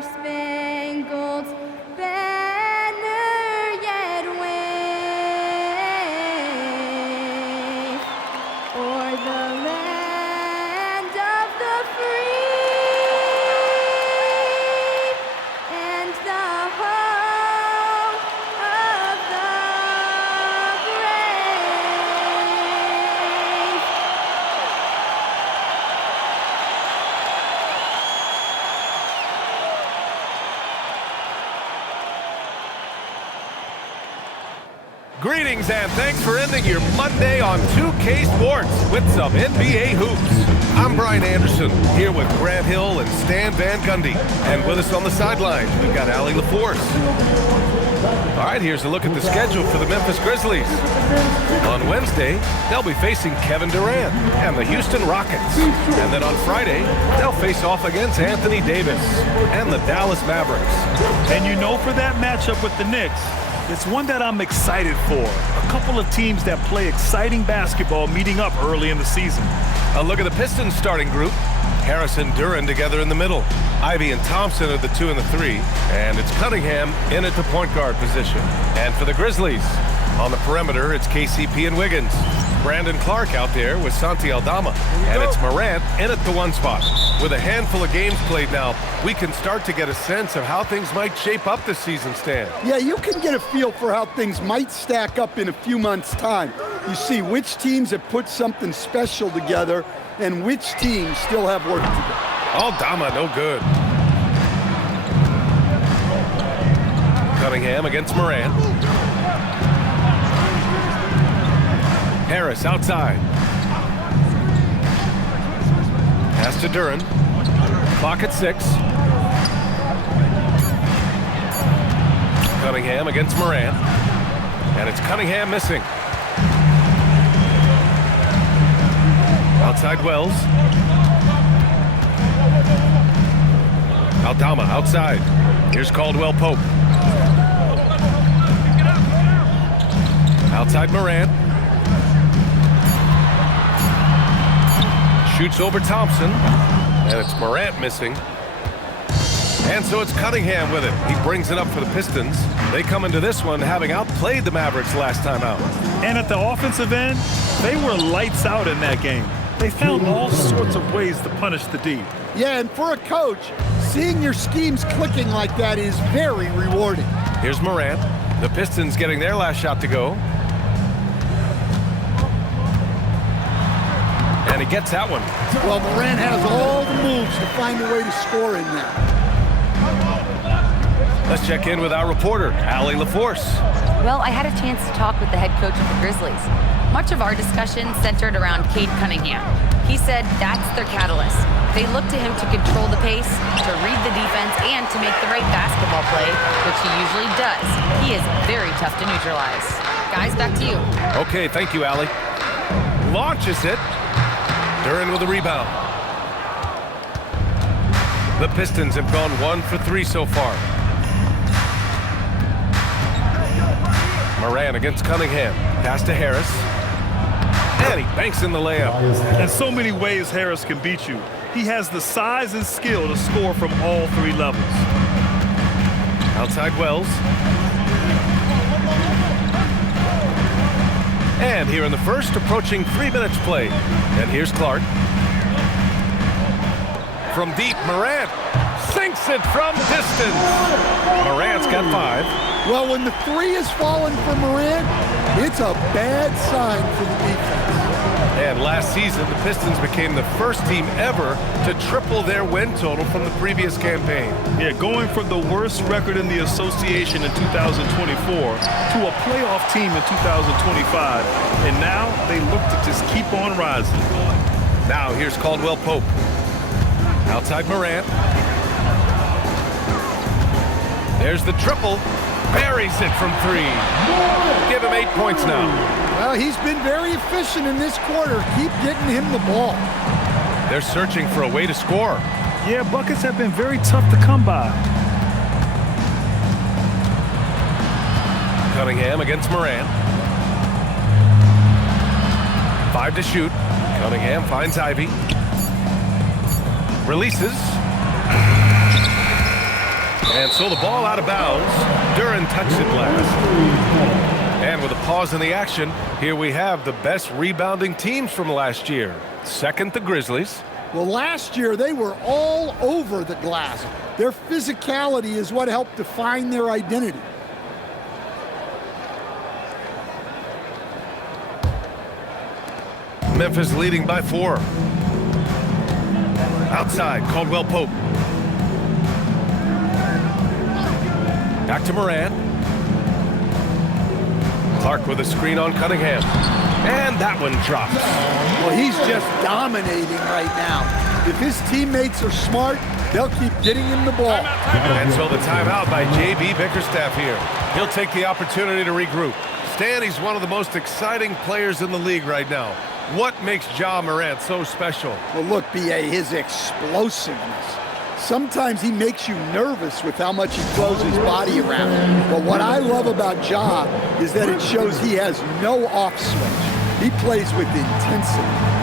star-spangled banner yet wave o'er the land of the free and the home of the brave. Greetings and thanks for ending your Monday on 2K Sports with some NBA hoops. I'm Brian Anderson, here with Grant Hill and Stan Van Gundy. And with us on the sidelines, we've got Allie LaForce. All right, here's a look at the schedule for the Memphis Grizzlies. On Wednesday, they'll be facing Kevin Durant and the Houston Rockets. And then on Friday, they'll face off against Anthony Davis and the Dallas Mavericks. And you know, for that matchup with the Knicks, it's one that I'm excited for. A couple of teams that play exciting basketball meeting up early in the season. A look at the Pistons starting group. Harris and Duran together in the middle. Ivy and Thompson are the 2 and the 3. And it's Cunningham in at the point guard position. And for the Grizzlies, on the perimeter, it's KCP and Wiggins. Brandon Clark out there with Santi Aldama. And it's Morant in at the 1 spot. With a handful of games played now, we can start to get a sense of how things might shape up this season, Stan. Yeah, you can get a feel for how things might stack up in a few months' time. You see which teams have put something special together and which teams still have work to do. Aldama, no good. Cunningham against Morant. Harris outside. Pass to Duran. Clock at 6. Cunningham against Morant. And it's Cunningham missing. Outside Wells. Aldama outside. Here's Caldwell Pope. Outside Morant. Shoots over Thompson. And it's Morant missing. And so it's Cunningham with it. He brings it up for the Pistons. They come into this one having outplayed the Mavericks last time out. And at the offensive end, they were lights out in that game. They found all sorts of ways to punish the D. Yeah, and for a coach, seeing your schemes clicking like that is very rewarding. Here's Morant. The Pistons getting their last shot to go. And he gets that one. Well, Morant has all the moves to find a way to score in there. Let's check in with our reporter, Allie LaForce. Well, I had a chance to talk with the head coach of the Grizzlies. Much of our discussion centered around Cade Cunningham. He said that's their catalyst. They look to him to control the pace, to read the defense, and to make the right basketball play, which he usually does. He is very tough to neutralize. Guys, back to you. Okay, thank you, Allie. Launches it. Duran with a rebound. The Pistons have gone 1 for 3 so far. Morant against Cunningham. Pass to Harris. And he banks in the layup. And so many ways Harris can beat you. He has the size and skill to score from all 3 levels. Outside Wells. And here in the first, approaching 3 minutes played. And here's Clark. From deep, Morant sinks it from distance. Morant's got 5. Well, when the 3 is falling for Morant, it's a bad sign for the defense. And last season, the Pistons became the first team ever to triple their win total from the previous campaign. Yeah, going from the worst record in the association in 2024 to a playoff team in 2025. And now they look to just keep on rising. Now here's Caldwell Pope. Outside Morant. There's the triple. Buries it from 3. Give him 8 points now. Well, he's been very efficient in this quarter. Keep getting him the ball. They're searching for a way to score. Yeah, buckets have been very tough to come by. Cunningham against Morant. 5 to shoot. Cunningham finds Ivy. Releases. And so the ball out of bounds. Duran touched it last. And with a pause in the action, here we have the best rebounding teams from last year. Second, the Grizzlies. Well, last year they were all over the glass. Their physicality is what helped define their identity. Memphis leading by 4. Outside, Caldwell Pope. Back to Morant. Clark with a screen on Cunningham. And that one drops. Well, he's just dominating right now. If his teammates are smart, they'll keep getting him the ball. And so the timeout by J.B. Bickerstaff here. He'll take the opportunity to regroup. Stan, he's one of the most exciting players in the league right now. What makes Ja Morant so special? Well, look, B.A., his explosiveness. Sometimes he makes you nervous with how much he throws his body around. But what I love about Ja is that it shows he has no off switch. He plays with intensity.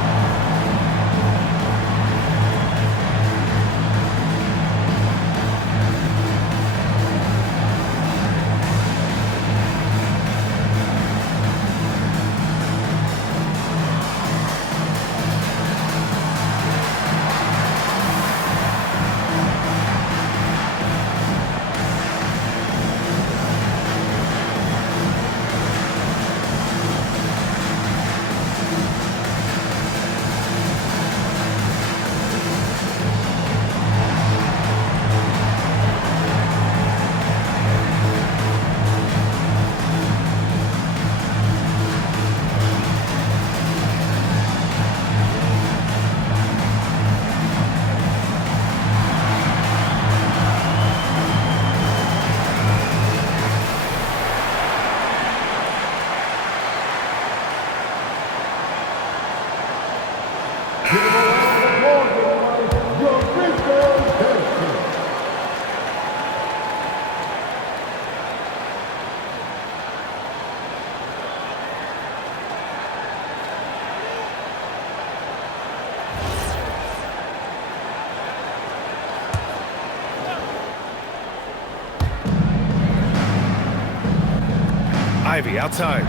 Ivy outside.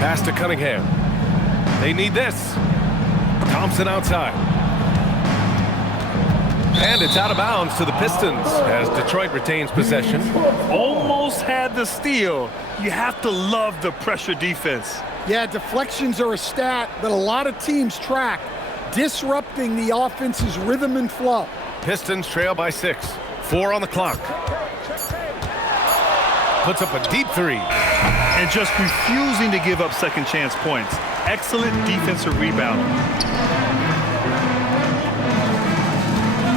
Pass to Cunningham. They need this. Thompson outside. And it's out of bounds to the Pistons as Detroit retains possession. Almost had the steal. You have to love the pressure defense. Yeah, deflections are a stat that a lot of teams track, disrupting the offense's rhythm and flow. Pistons trail by 6. 4 on the clock. Puts up a deep 3. And just refusing to give up second chance points. Excellent defensive rebounding.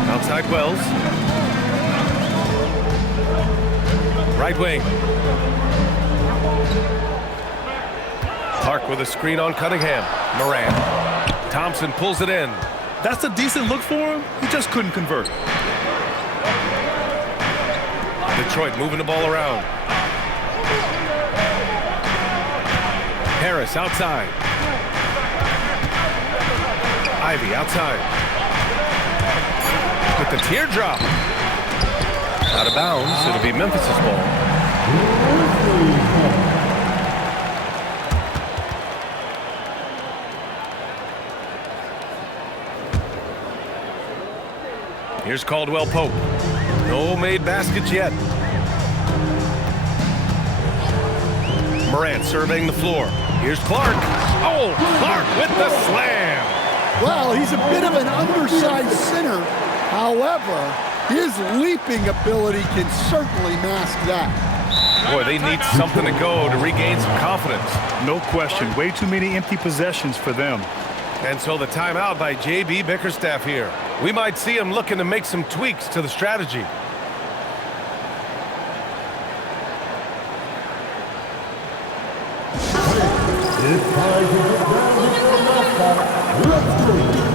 Outside Wells. Right wing. Clark with a screen on Cunningham. Morant. Thompson pulls it in. That's a decent look for him. He just couldn't convert. Detroit moving the ball around. Harris outside. Ivy outside. With the teardrop. Out of bounds. It'll be Memphis's ball. Here's Caldwell Pope. No made baskets yet. Morant surveying the floor. Here's Clark. Oh, Clark with the slam. Well, he's a bit of an undersized center. However, his leaping ability can certainly mask that. Boy, they need something to go to regain some confidence. No question. Way too many empty possessions for them. And so the timeout by J.B. Bickerstaff here. We might see him looking to make some tweaks to the strategy. It's time to get down to your mascot. Let's go.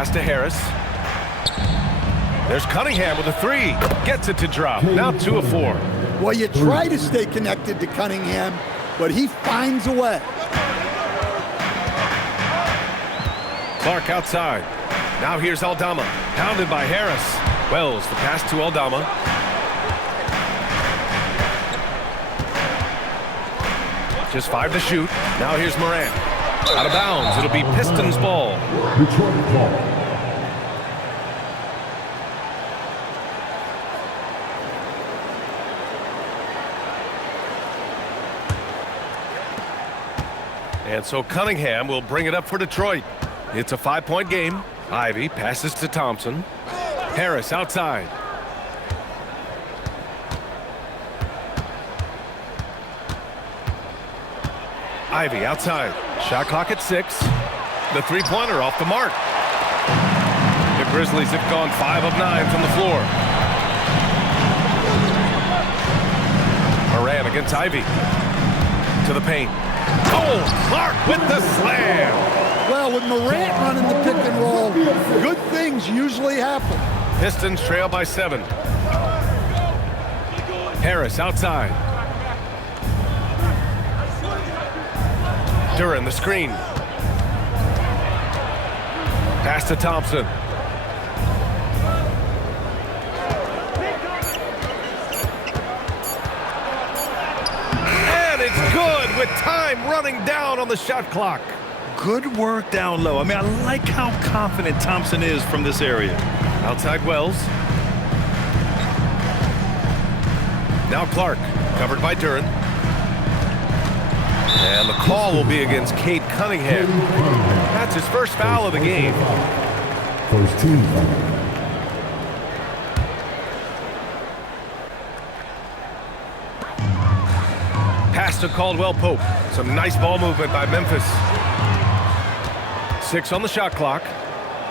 pass to Harris. There's Cunningham with a three. Gets it to drop. Now 2 of 4. Well, you try to stay connected to Cunningham, but he finds a way. Clark outside. Now here's Aldama. Pounded by Harris. Wells, the pass to Aldama. Just 5 to shoot. Now here's Morant. Out of bounds. It'll be Pistons ball. Detroit ball. And so Cunningham will bring it up for Detroit. It's a 5-point game. Ivy passes to Thompson. Harris outside. Ivy outside. Shot clock at 6. The three-pointer off the mark. The Grizzlies have gone 5 of 9 from the floor. Morant against Ivy. To the paint. Oh, Clark with the slam. Well, with Morant running the pick and roll, good things usually happen. Pistons trail by 7. Harris outside. Duran the screen. Pass to Thompson. And it's good with time running down on the shot clock. Good work down low. I mean, I like how confident Thompson is from this area. Outside Wells. Now Clark, covered by Duran. And the call will be against Cade Cunningham. That's his first foul of the game. First team foul. Pass to Caldwell Pope. Some nice ball movement by Memphis. 6 on the shot clock.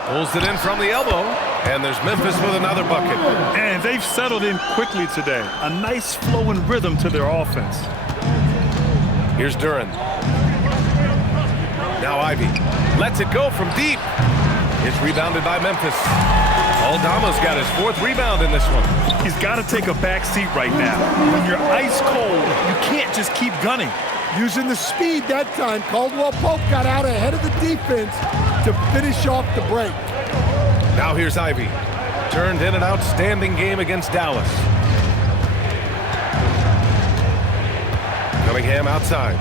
Pulls it in from the elbow. And there's Memphis with another bucket. And they've settled in quickly today. A nice flow and rhythm to their offense. Here's Duran. Now Ivy. Lets it go from deep. It's rebounded by Memphis. Aldama's got his 4th rebound in this one. He's got to take a back seat right now. When you're ice cold, you can't just keep gunning. Using the speed that time, Caldwell Pope got out ahead of the defense to finish off the break. Now here's Ivy. Turned in an outstanding game against Dallas. Cunningham outside.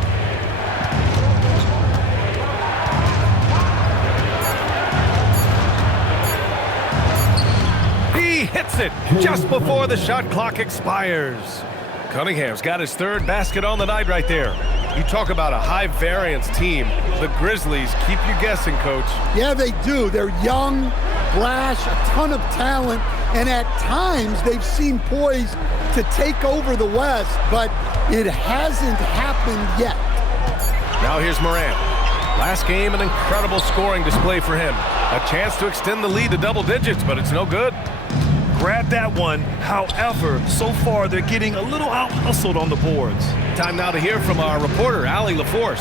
He hits it just before the shot clock expires. Cunningham's got his 3rd basket on the night right there. You talk about a high-variance team. The Grizzlies keep you guessing, Coach. Yeah, they do. They're young, brash, a ton of talent, and at times they've seemed poised to take over the West, but it hasn't happened yet. Now here's Morant. Last game, an incredible scoring display for him. A chance to extend the lead to double digits, but it's no good. Grab that one. However, so far they're getting a little out-hustled on the boards. Time now to hear from our reporter, Allie LaForce.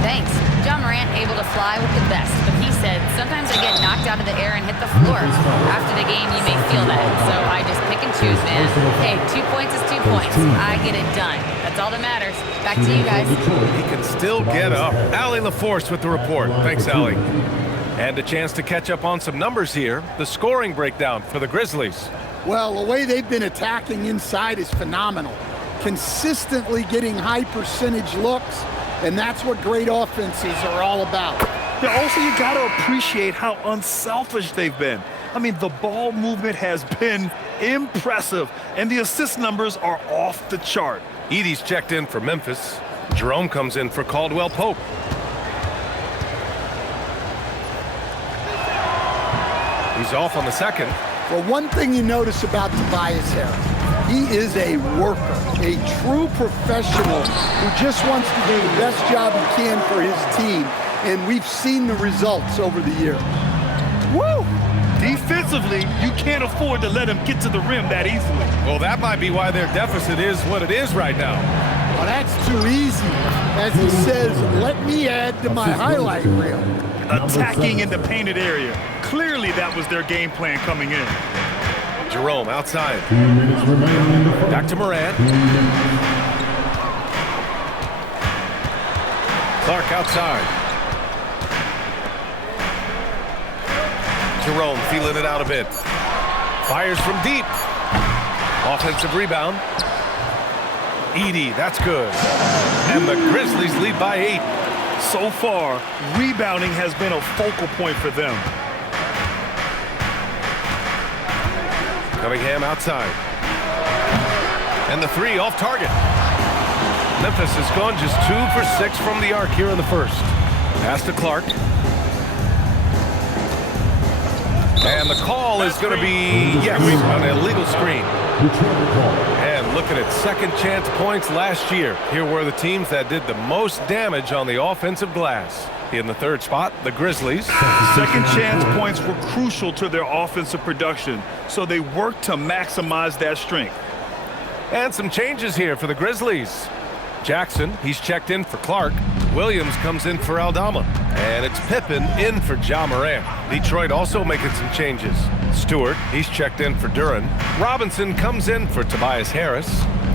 Thanks. John Morant able to fly with the best, but he said, sometimes I get knocked out of the air and hit the floor. After the game, you may feel that, so I just pick and choose, man. Hey, 2 points is 2 points. I get it done. That's all that matters. Back to you guys. He can still get up. Allie LaForce with the report. Thanks, Allie. And a chance to catch up on some numbers here. The scoring breakdown for the Grizzlies. Well, the way they've been attacking inside is phenomenal. Consistently getting high percentage looks, and that's what great offenses are all about. Yeah, also, you got to appreciate how unselfish they've been. I mean, the ball movement has been impressive, and the assist numbers are off the chart. Edey's checked in for Memphis. Jerome comes in for Caldwell Pope. He's off on the second. Well, one thing you notice about Tobias Harris, he is a worker, a true professional who just wants to do the best job he can for his team, and we've seen the results over the year. Woo! Defensively, you can't afford to let him get to the rim that easily. Well, that might be why their deficit is what it is right now. Well, that's too easy. As he says, let me add to my highlight reel. attacking in the painted area. Clearly that was their game plan coming in. Jerome outside. 2 minutes remaining in the first. Back to Morant. Clark outside. Jerome feeling it out a bit. Fires from deep. Offensive rebound. Edey, that's good. And the Grizzlies lead by 8. So far, rebounding has been a focal point for them. Cunningham outside. And the 3 off target. Memphis has gone just 2 for 6 from the arc here in the first. Pass to Clark. And the call is going to be, yes, an illegal screen. And looking at second chance points last year, here were the teams that did the most damage on the offensive glass. In the third spot, the Grizzlies. Second chance points were crucial to their offensive production, so they worked to maximize that strength. And some changes here for the Grizzlies. Jackson, he's checked in for Clark. Williams comes in for Aldama. And it's Pippen in for Ja Morant. Detroit also making some changes. Stewart, he's checked in for Duren. Robinson comes in for Tobias Harris.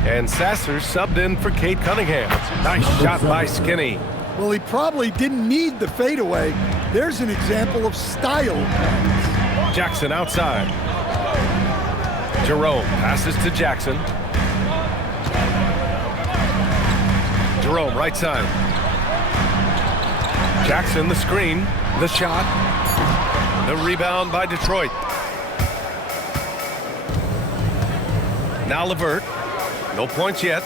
And Sasser subbed in for Cade Cunningham. Nice shot by Skinny. Well, he probably didn't need the fadeaway. There's an example of style. Jackson outside. Jerome passes to Jackson. Jerome right side. Jackson the screen, the shot, the rebound by Detroit. Now LeVert, no points yet.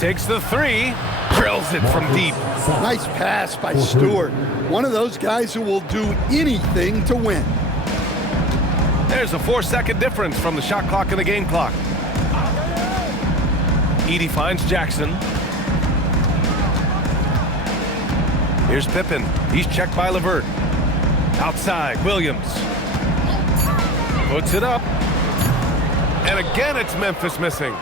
Takes the 3, drills it from deep. Nice pass by Stewart. One of those guys who will do anything to win. There's a 4-second difference from the shot clock and the game clock. Edey finds Jackson. Here's Pippen. He's checked by LeVert. Outside, Williams. Puts it up. And again, it's Memphis missing.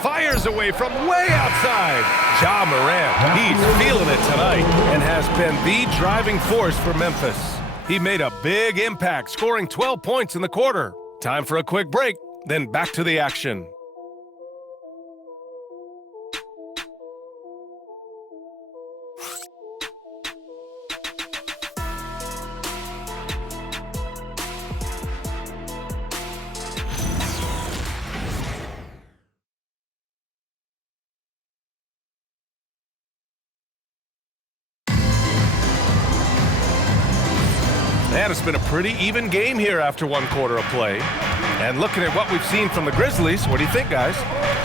Fires away from way outside. Ja Morant, he's feeling it tonight and has been the driving force for Memphis. He made a big impact, scoring 12 points in the quarter. Time for a quick break, then back to the action. And it's been a pretty even game here after 1 quarter of play. And looking at what we've seen from the Grizzlies, what do you think, guys?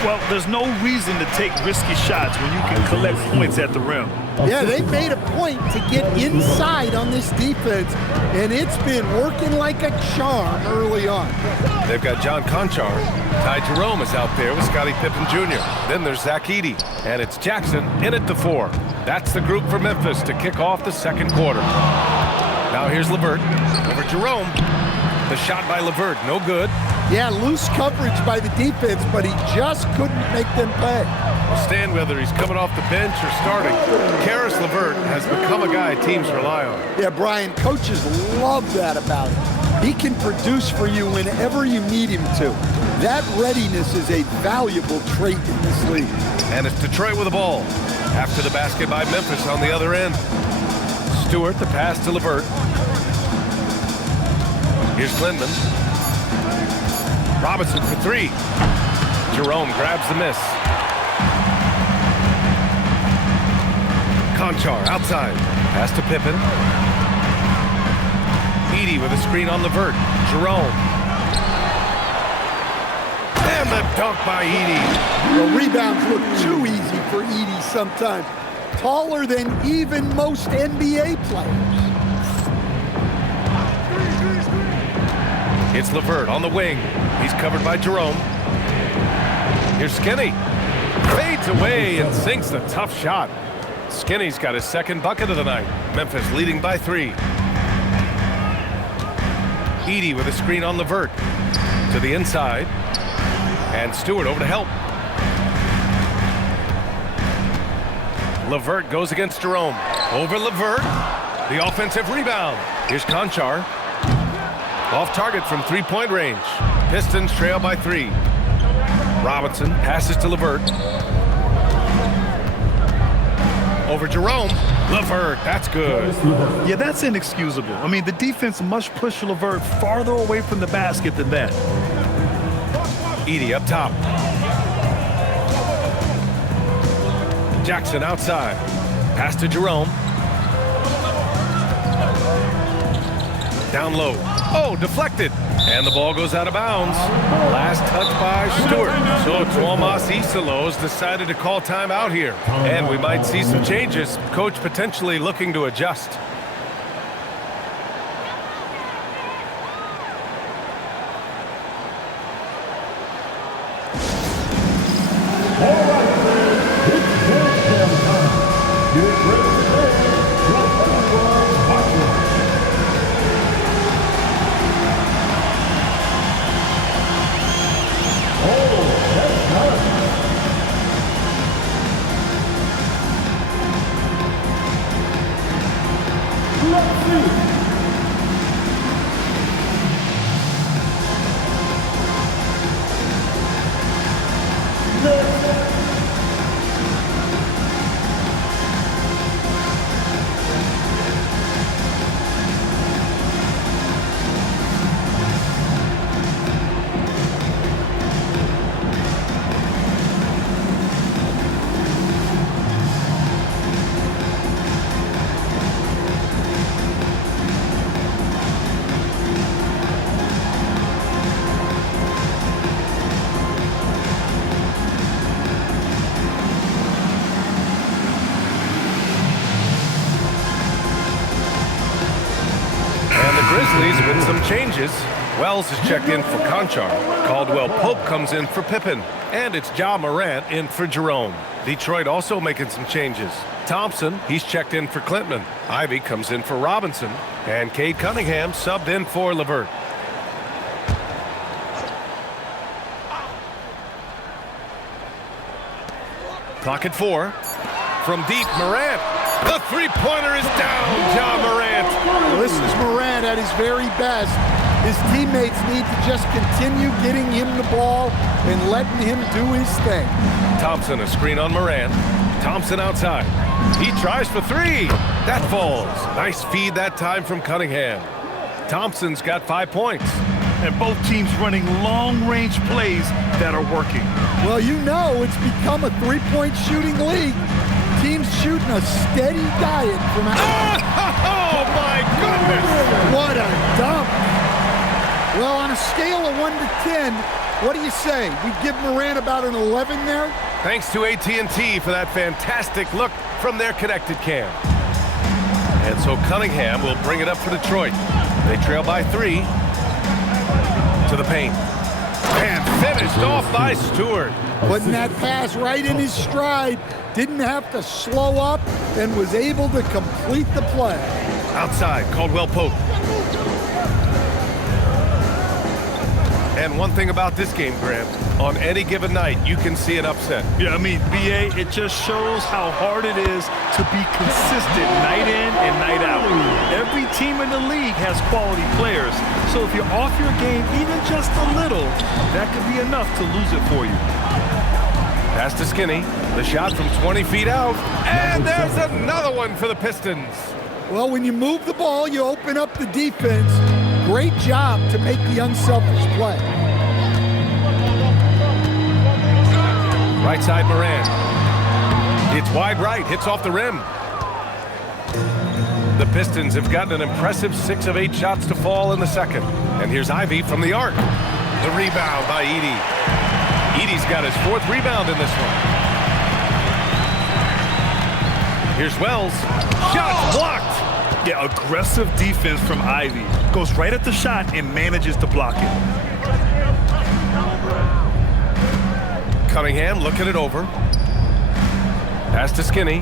Well, there's no reason to take risky shots when you can collect points at the rim. Yeah, they made a point to get inside on this defense, and it's been working like a charm early on. They've got John Conchar. Ty Jerome is out there with Scottie Pippen Jr. Then there's Zach Edey. And it's Jackson in at the 4. That's the group for Memphis to kick off the second quarter. Now here's LeVert over Jerome. The shot by LeVert, no good. Yeah, loose coverage by the defense, but he just couldn't make them pay. Stand whether he's coming off the bench or starting. Karis LeVert has become a guy teams rely on. Yeah, Brian, coaches love that about him. He can produce for you whenever you need him to. That readiness is a valuable trait in this league. And it's Detroit with the ball. After the basket by Memphis on the other end. Stewart, the pass to LeVert. Here's Klindman. Robinson for 3. Jerome grabs the miss. Conchar outside. Pass to Pippen. Edey with a screen on LeVert. Jerome. And the dunk by Edey. The rebounds look too easy for Edey sometimes. Taller than even most NBA players. It's LeVert on the wing. He's covered by Jerome. Here's Skinny. Fades away and sinks a tough shot. Skinny's got his second bucket of the night. Memphis leading by 3. Edey with a screen on LeVert. To the inside. And Stewart over to help. LeVert goes against Jerome. Over LeVert. The offensive rebound. Here's Conchar. Off target from three-point range. Pistons trail by 3. Robinson passes to LeVert. Over Jerome. LeVert, that's good. Yeah, that's inexcusable. I mean, the defense must push LeVert farther away from the basket than that. Edey up top. Jackson outside. Pass to Jerome. Down low. Oh, deflected. And the ball goes out of bounds. Last touch by Stewart. So Tuomas Isalos decided to call timeout here. And we might see some changes. Coach potentially looking to adjust. All right, it's game time. Get ready to play. Your everyone's watching. Oh, that's nice. Let's see. Grizzlies with some changes. Wells is checked in for Conchar. Caldwell Pope comes in for Pippen. And it's Ja Morant in for Jerome. Detroit also making some changes. Thompson, he's checked in for Clinton. Ivy comes in for Robinson. And Cade Cunningham subbed in for LeVert. Clock at 4. From deep, Morant. The three-pointer is down, Ja Morant. Well, this is Morant at his very best. His teammates need to just continue getting him the ball and letting him do his thing. Thompson, a screen on Morant. Thompson outside. He tries for 3. That falls. Nice feed that time from Cunningham. Thompson's got 5 points. And both teams running long-range plays that are working. Well, you know it's become a three-point shooting league. Teams shooting a steady diet from out. Oh, my goodness! What a dump. Well, on a scale of 1 to 10, what do you say? We give Morant about an 11 there? Thanks to AT&T for that fantastic look from their connected cam. And so Cunningham will bring it up for Detroit. They trail by 3. To the paint. And finished off by Stewart. Putting that pass right in his stride. Didn't have to slow up and was able to complete the play. Outside, Caldwell Pope. And one thing about this game, Graham, on any given night, you can see an upset. Yeah, I mean, BA, it just shows how hard it is to be consistent night in and night out. Every team in the league has quality players, so if you're off your game even just a little, that could be enough to lose it for you. Pass to Skinny. The shot from 20 feet out. And there's another one for the Pistons. Well, when you move the ball, you open up the defense. Great job to make the unselfish play. Right side, Morant. It's wide right, hits off the rim. The Pistons have gotten an impressive 6 of 8 shots to fall in the second. And here's Ivy from the arc. The rebound by Edey. Edey's got his 4th rebound in this one. Here's Wells. Shot blocked. Yeah, aggressive defense from Ivy. Goes right at the shot and manages to block it. Cunningham looking it over. Pass to Skinny.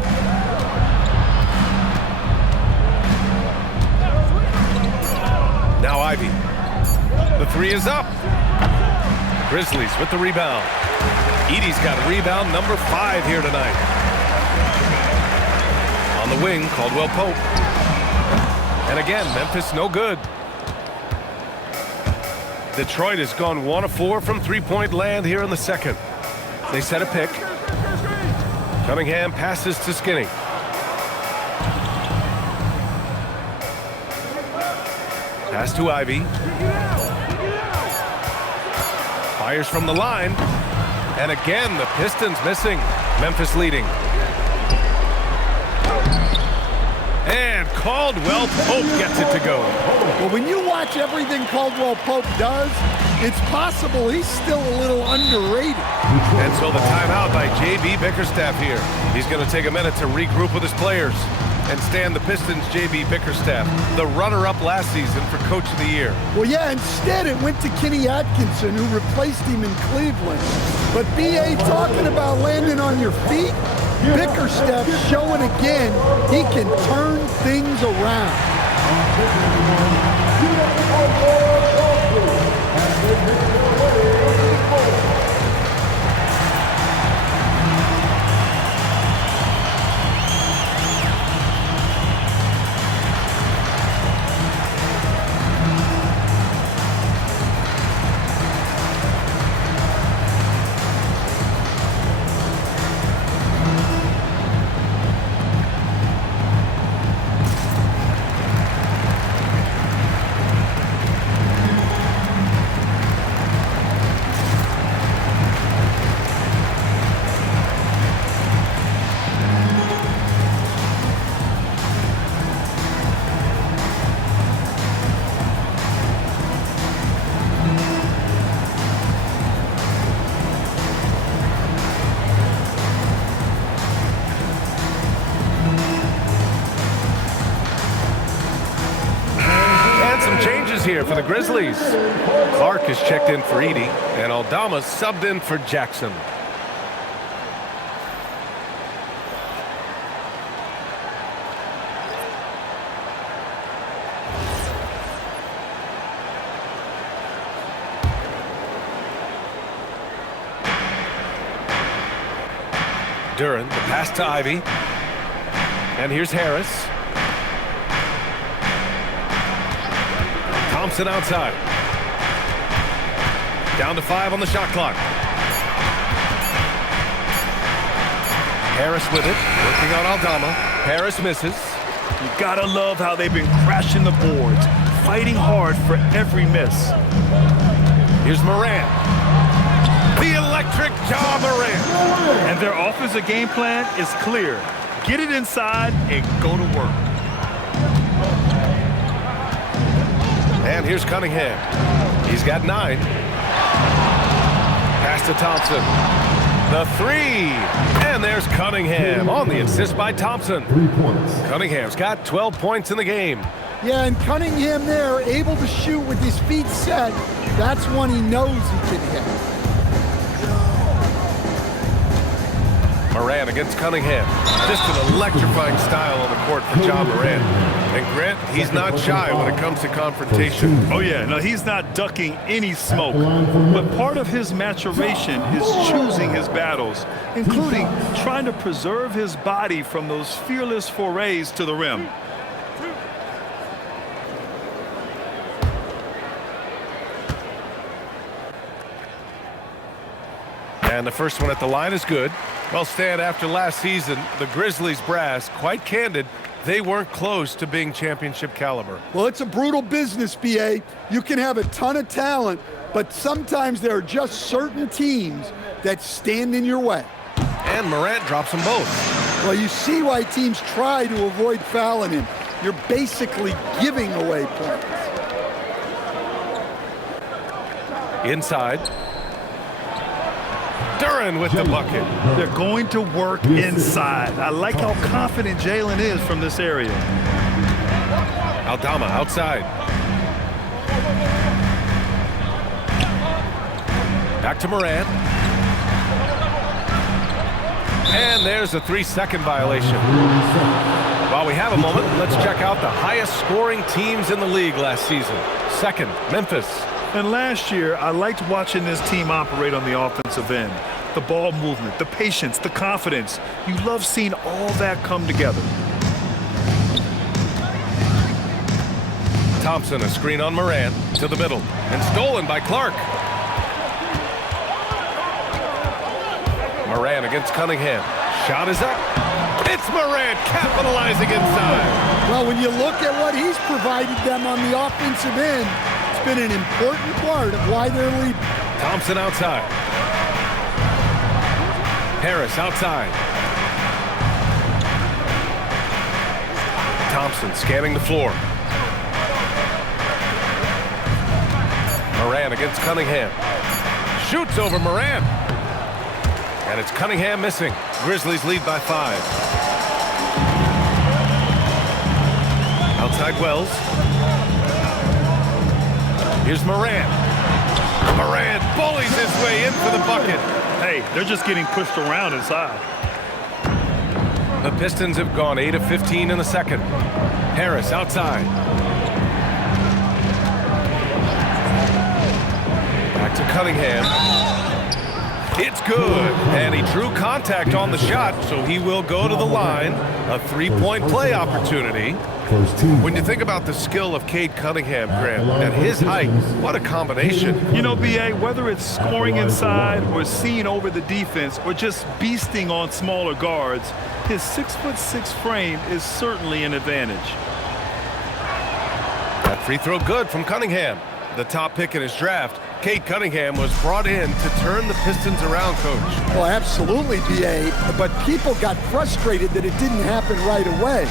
Now Ivy. The 3 is up. Grizzlies with the rebound. Edey's got rebound number 5 here tonight. On the wing, Caldwell Pope. And again, Memphis no good. Detroit has gone 1 of 4 from three-point land here in the second. They set a pick. Cunningham passes to Skinny. Pass to Ivy. Fires from the line. And again, the Pistons missing. Memphis leading. And Caldwell Pope gets it to go. Well, when you watch everything Caldwell Pope does, it's possible he's still a little underrated. And so the timeout by J.B. Bickerstaff here. He's going to take a minute to regroup with his players. And stand the Pistons' J.B. Bickerstaff, the runner-up last season for Coach of the Year. Well, yeah, instead it went to Kenny Atkinson, who replaced him in Cleveland. But B.A. talking about landing on your feet, Bickerstaff showing again he can turn things around. Here for the Grizzlies. Clark is checked in for Edey, and Aldama subbed in for Jackson. Duran, the pass to Ivy. And here's Harris. Thompson outside. Down to 5 on the shot clock. Harris with it, working on Aldama. Harris misses. You gotta love how they've been crashing the boards, fighting hard for every miss. Here's Morant. The electric Ja Morant. And their offensive game plan is clear. Get it inside and go to work. And here's Cunningham. He's got 9. Pass to Thompson. The 3. And there's Cunningham on the assist by Thompson. 3 points. Cunningham's got 12 points in the game. Yeah, and Cunningham there, able to shoot with his feet set. That's one he knows he can hit. Morant against Cunningham. Just an electrifying style on the court for Ja Morant. And Grant, he's not shy when it comes to confrontation. Oh yeah, no, he's not ducking any smoke. But part of his maturation is choosing his battles, including trying to preserve his body from those fearless forays to the rim. And the first one at the line is good. Well, Stan, after last season, the Grizzlies brass, quite candid, they weren't close to being championship caliber. Well, it's a brutal business, B.A. You can have a ton of talent, but sometimes there are just certain teams that stand in your way. And Morant drops them both. Well, you see why teams try to avoid fouling him. You're basically giving away points. Inside. Duran with the bucket. They're going to work inside. I like how confident Jalen is from this area. Aldama outside. Back to Morant. And there's a 3-second violation. While we have a moment, let's check out the highest scoring teams in the league last season. Second, Memphis. And last year, I liked watching this team operate on the offensive end. The ball movement, the patience, the confidence. You love seeing all that come together. Thompson, a screen on Morant, to the middle, and stolen by Clark. Morant against Cunningham. Shot is up. It's Morant capitalizing inside. Well, when you look at what he's provided them on the offensive end, it's been an important part of why they're leading. Thompson outside. Harris outside. Thompson scanning the floor. Morant against Cunningham. Shoots over Morant. And it's Cunningham missing. Grizzlies lead by 5. Outside Wells. Here's Morant. Morant bullies his way in for the bucket. Hey, they're just getting pushed around inside. The Pistons have gone 8 of 15 in the second. Harris outside. Back to Cunningham. It's good. And he drew contact on the shot, so he will go to the line. A 3-point play opportunity. When you think about the skill of Cade Cunningham, Grant, at his height, what a combination. You know, B.A., whether it's scoring inside or seeing over the defense or just beasting on smaller guards, his 6'6" frame is certainly an advantage. That free throw good from Cunningham. The top pick in his draft, Cade Cunningham was brought in to turn the Pistons around, Coach. Well, absolutely, B.A., but people got frustrated that it didn't happen right away.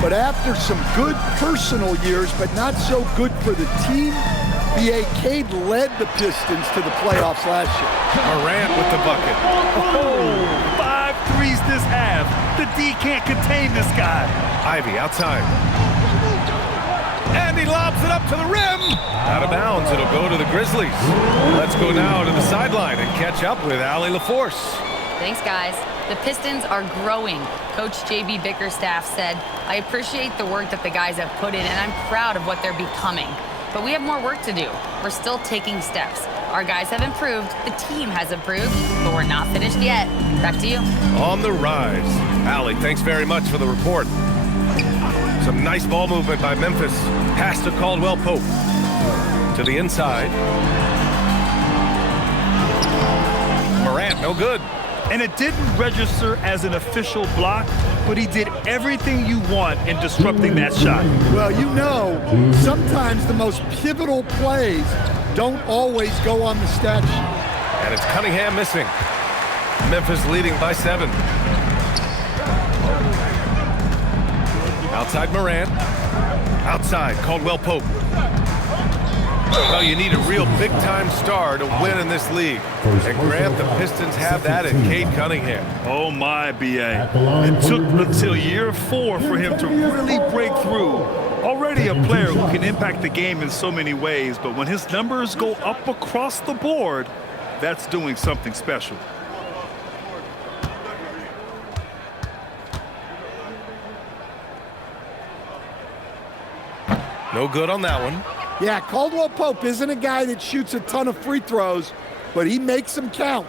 But after some good personal years, but not so good for the team, B.A. Cade led the Pistons to the playoffs last year. Morant with the bucket. Oh, 5 threes this half. The D can't contain this guy. Ivy outside. And he lobs it up to the rim. Out of bounds, it'll go to the Grizzlies. Let's go now to the sideline and catch up with Allie LaForce. Thanks, guys. The Pistons are growing. Coach J.B. Bickerstaff said, I appreciate the work that the guys have put in, and I'm proud of what they're becoming. But we have more work to do. We're still taking steps. Our guys have improved, the team has improved, but we're not finished yet. Back to you. On the rise. Allie, thanks very much for the report. Some nice ball movement by Memphis. Pass to Caldwell Pope. To the inside. Morant, no good. And it didn't register as an official block, but he did everything you want in disrupting that shot. Well, you know, sometimes the most pivotal plays don't always go on the stat sheet. And it's Cunningham missing. Memphis leading by 7. Outside Morant. Outside Caldwell Pope. Well, you need a real big-time star to win in this league. And Grant, the Pistons have that in Cade Cunningham. Oh, my, B.A. It took until year 4 for him to really break through. Already a player who can impact the game in so many ways, but when his numbers go up across the board, that's doing something special. No good on that one. Yeah, Caldwell Pope isn't a guy that shoots a ton of free throws, but he makes them count.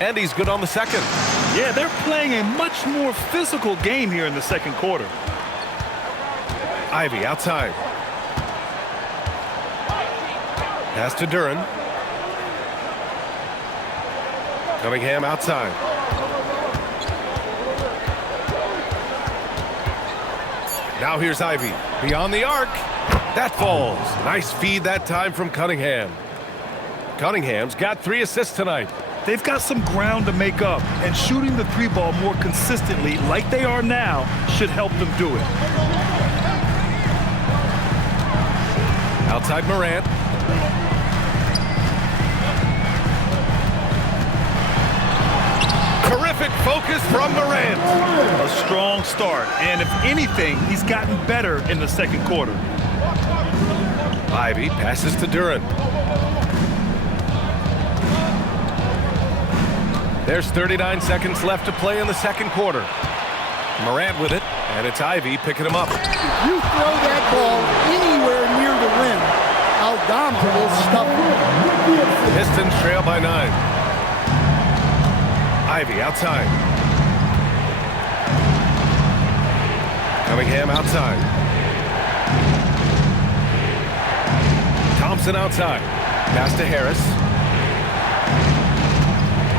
And he's good on the second. Yeah, they're playing a much more physical game here in the second quarter. Ivy outside. Pass to Duren. Cunningham outside. Now here's Ivy. Beyond the arc. That falls. Nice feed that time from Cunningham. Cunningham's got 3 assists tonight. They've got some ground to make up, and shooting the 3-ball more consistently like they are now should help them do it. Outside Morant. Terrific focus from Morant. A strong start, and if anything, he's gotten better in the second quarter. Ivy passes to Duren. There's 39 seconds left to play in the second quarter. Morant with it, and it's Ivy picking him up. If you throw that ball anywhere near the rim, Aldama will stuff it. Pistons trail by 9. Ivy outside. Cunningham outside. Thompson outside. Pass to Harris.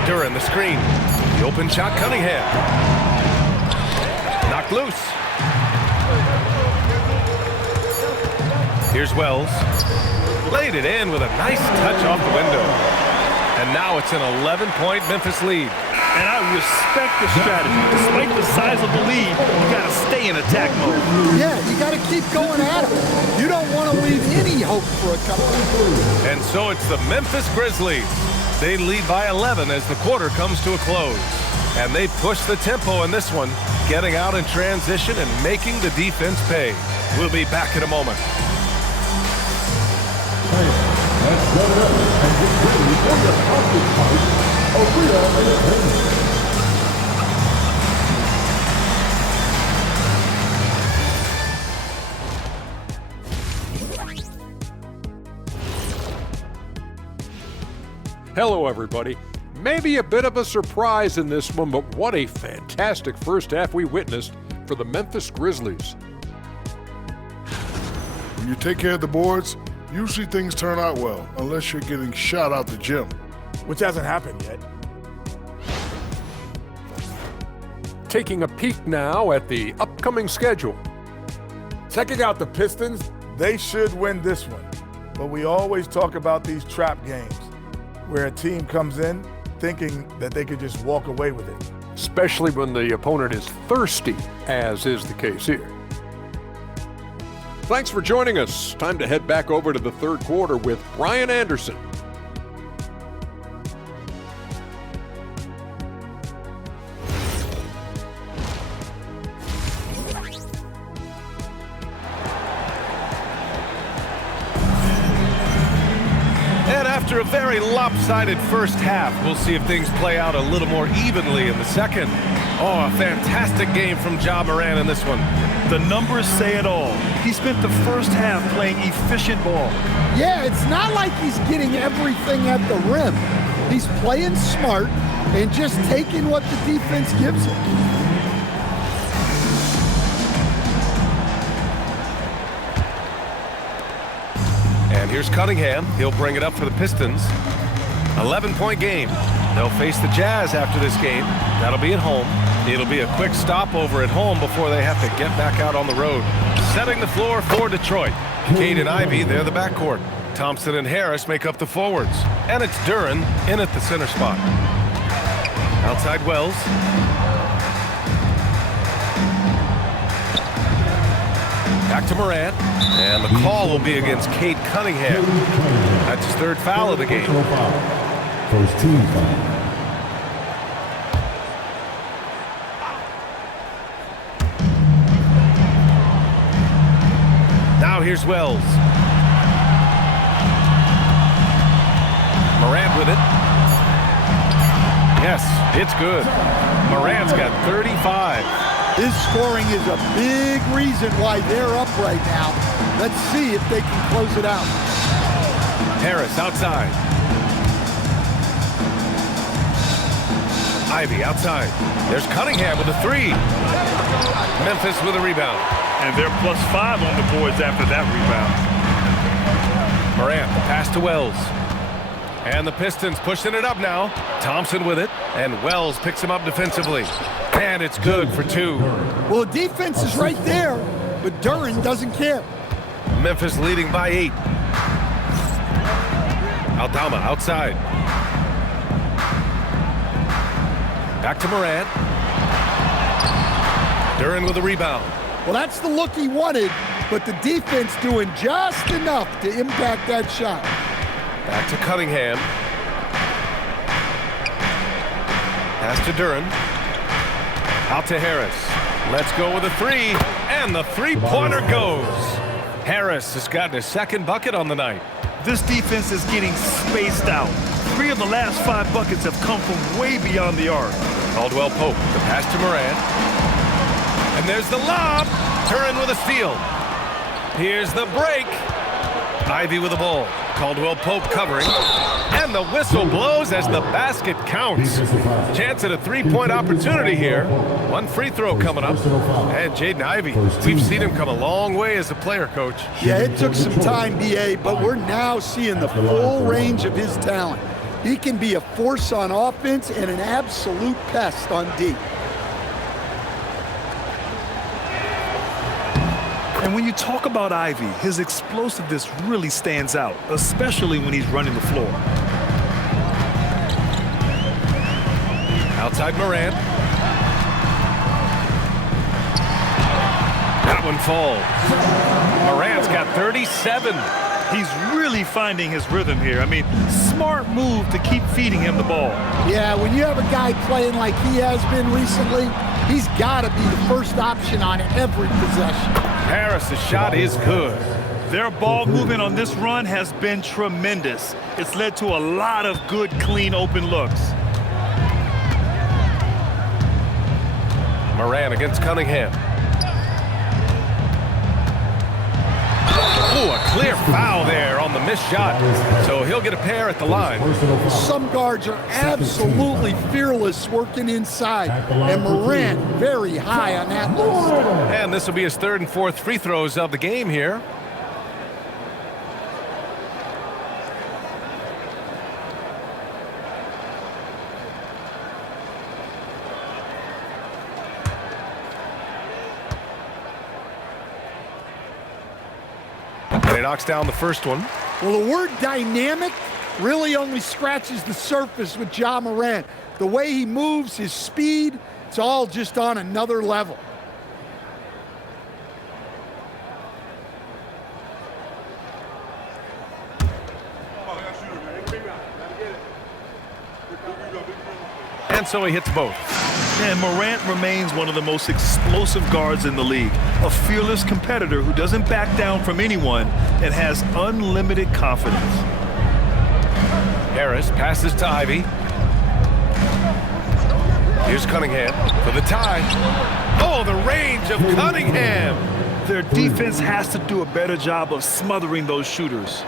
Duran the screen. The open shot, Cunningham. Knocked loose. Here's Wells. Laid it in with a nice touch off the window. And now it's an 11-point Memphis lead. And I respect the strategy. Despite the size of the lead, you got to stay in attack mode. Yeah, you got to keep going at it. You don't want to leave any hope for a comeback. And so it's the Memphis Grizzlies. They lead by 11 as the quarter comes to a close. And they push the tempo in this one, getting out in transition and making the defense pay. We'll be back in a moment. Let's go and get ready for the hottest fight of real entertainment. Hello, everybody. Maybe a bit of a surprise in this one, but what a fantastic first half we witnessed for the Memphis Grizzlies. When you take care of the boards, usually things turn out well, unless you're getting shot out the gym. Which hasn't happened yet. Taking a peek now at the upcoming schedule. Checking out the Pistons, they should win this one. But we always talk about these trap games, where a team comes in thinking that they could just walk away with it. Especially when the opponent is thirsty, as is the case here. Thanks for joining us. Time to head back over to the third quarter with Brian Anderson. And after a very lopsided first half, we'll see if things play out a little more evenly in the second. Oh, a fantastic game from Ja Morant in this one. The numbers say it all. He spent the first half playing efficient ball. Yeah, it's not like he's getting everything at the rim. He's playing smart and just taking what the defense gives him. And here's Cunningham. He'll bring it up for the Pistons. 11-point game. They'll face the Jazz after this game. That'll be at home. It'll be a quick stopover at home before they have to get back out on the road. Setting the floor for Detroit. Cade and Ivy, they're the backcourt. Thompson and Harris make up the forwards. And it's Duran in at the center spot. Outside Wells. Back to Morant. And the call will be against Cade Cunningham. That's his third foul of the game. First team foul. Now here's Wells. Morant with it. Yes, it's good. Morant's got 35. His scoring is a big reason why they're up right now. Let's see if they can close it out. Harris outside. Ivy outside. There's Cunningham with a three. Memphis with a rebound. And they're +5 on the boards after that rebound. Morant, the pass to Wells. And the Pistons pushing it up now. Thompson with it, and Wells picks him up defensively. And it's good for two. Well, the defense is right there, but Duran doesn't care. Memphis leading by 8. Aldama outside. Back to Morant. Duran with a rebound. Well, that's the look he wanted, but the defense doing just enough to impact that shot. Back to Cunningham. Pass to Duran. Out to Harris. Let's go with a three. And the three-pointer goes. Harris has gotten his second bucket on the night. This defense is getting spaced out. 3 of the last 5 buckets have come from way beyond the arc. Caldwell Pope, the pass to Morant. And there's the lob. Duran with a steal. Here's the break. Ivy with the ball. Caldwell Pope covering. And And the whistle blows as the basket counts. Chance at a three-point opportunity here. One free throw coming up. And Jaden Ivey, we've seen him come a long way as a player, Coach. Yeah, it took some time, B.A., but we're now seeing the full range of his talent. He can be a force on offense and an absolute pest on D. And when you talk about Ivy, his explosiveness really stands out, especially when he's running the floor. Outside Morant. That one falls. Morant's got 37. He's really finding his rhythm here. I mean, smart move to keep feeding him the ball. Yeah, when you have a guy playing like he has been recently, he's got to be the first option on every possession. Harris' shot is good. Their ball movement on this run has been tremendous. It's led to a lot of good, clean, open looks. Morant against Cunningham. Oh, a clear foul there on the missed shot. So he'll get a pair at the line. Some guards are absolutely fearless working inside, and Morant very high on that list. And this will be his third and fourth free throws of the game here. And he knocks down the first one. Well, the word dynamic really only scratches the surface with Ja Morant. The way he moves, his speed, it's all just on another level. And so he hits both. And Morant remains one of the most explosive guards in the league. A fearless competitor who doesn't back down from anyone and has unlimited confidence. Harris passes to Ivy. Here's Cunningham for the tie. Oh, the range of Cunningham. Their defense has to do a better job of smothering those shooters.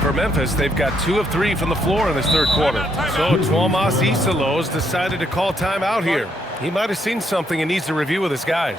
For Memphis, they've got 2 of 3 from the floor in this third quarter. So Tuomas Isalos decided to call timeout here. He might have seen something and needs to review with his guys.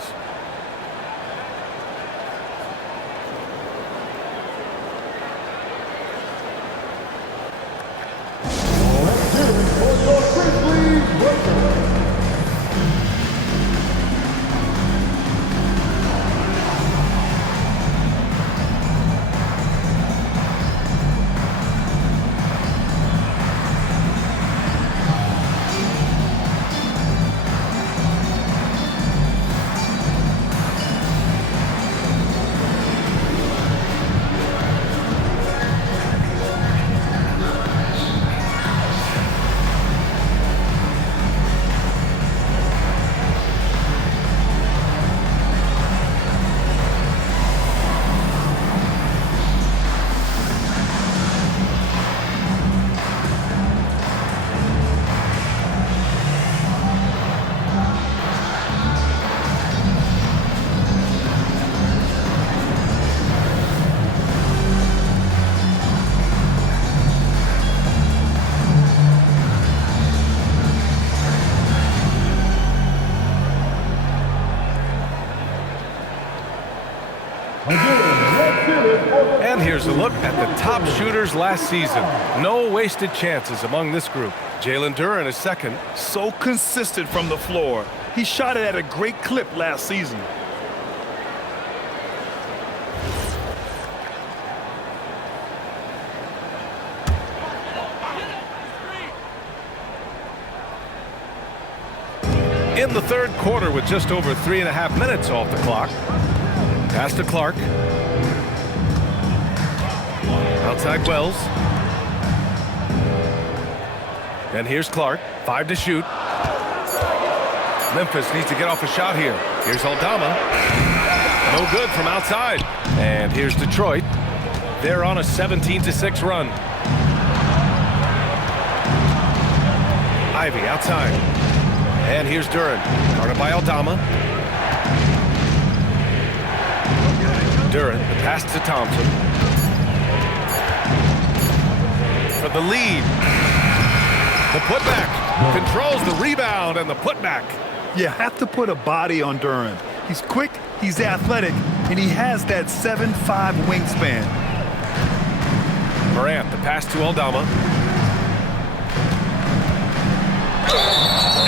And here's a look at the top shooters last season. No wasted chances among this group. Jalen Duren is second. So consistent from the floor. He shot it at a great clip last season. In the third quarter with just over 3.5 minutes off the clock. Pass to Clark. Outside Wells. And here's Clark. 5 to shoot. Memphis needs to get off a shot here. Here's Aldama. No good from outside. And here's Detroit. They're on a 17-6 run. Ivy outside. And here's Duren. Guarded by Aldama. Duren, the pass to Thompson. for the lead. The putback controls the rebound and the putback. You have to put a body on Duren. He's quick, he's athletic, and he has that 7'5" wingspan. Morant, the pass to Aldama.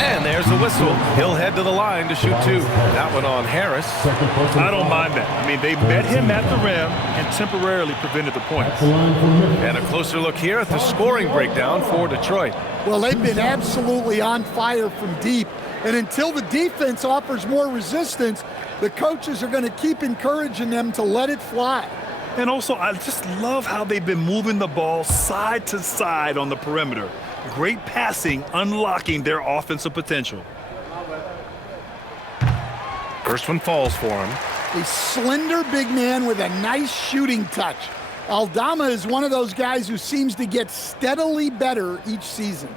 And there's the whistle. He'll head to the line to shoot two. That one on Harris. I don't mind that. I mean, they met him at the rim and temporarily prevented the points. And a closer look here at the scoring breakdown for Detroit. Well, they've been absolutely on fire from deep. And until the defense offers more resistance, the coaches are going to keep encouraging them to let it fly. And also, I just love how they've been moving the ball side to side on the perimeter. Great passing, unlocking their offensive potential. First one falls for him. A slender big man with a nice shooting touch. Aldama is one of those guys who seems to get steadily better each season.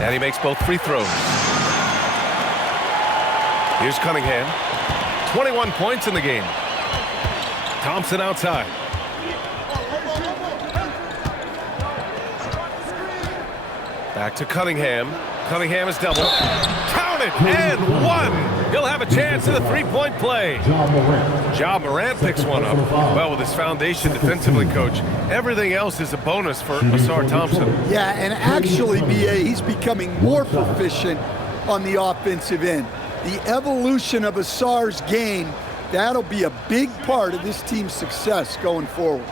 And he makes both free throws. Here's Cunningham. 21 points in the game. Thompson outside. Back to Cunningham. Cunningham is double. Counted and one. He'll have a chance in the three-point play. Ja Morant picks one up. Well, with his foundation defensively, coach, everything else is a bonus for Ausar Thompson. Yeah, and actually, B.A., he's becoming more proficient on the offensive end. The evolution of Ausar's game, that'll be a big part of this team's success going forward.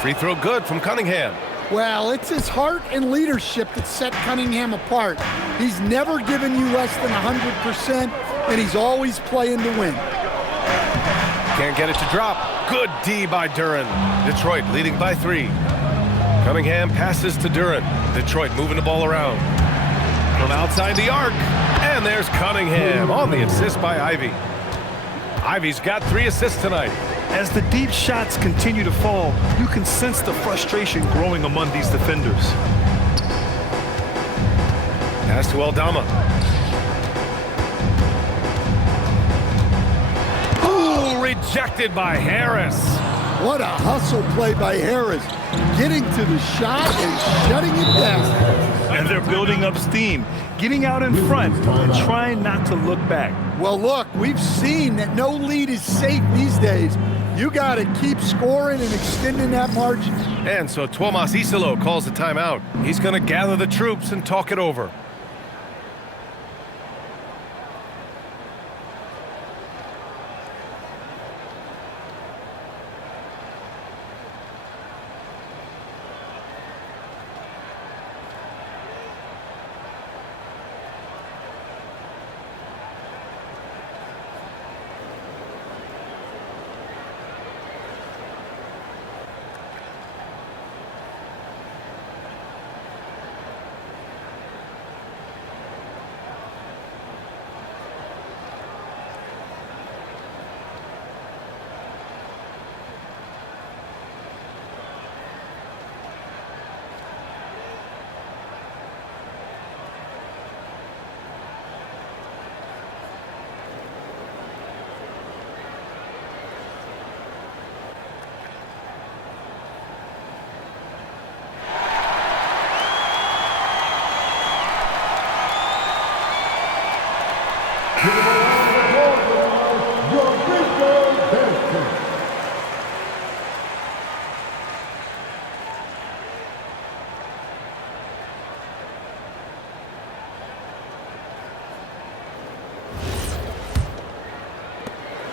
Free throw good from Cunningham. Well, it's his heart and leadership that set Cunningham apart. He's never given you less than 100%, and he's always playing to win. Can't get it to drop. Good D by Duren. Detroit leading by 3. Cunningham passes to Duren. Detroit moving the ball around. From outside the arc. And there's Cunningham on the assist by Ivy. Ivy's got 3 assists tonight. As the deep shots continue to fall, you can sense the frustration growing among these defenders. Pass to Aldama. Ooh, rejected by Harris. What a hustle play by Harris. Getting to the shot and shutting it down. And they're building up steam, getting out in front and trying not to look back. Well, look, we've seen that no lead is safe these days. You got to keep scoring and extending that margin. And so Tuomas Isalo calls the timeout. He's going to gather the troops and talk it over.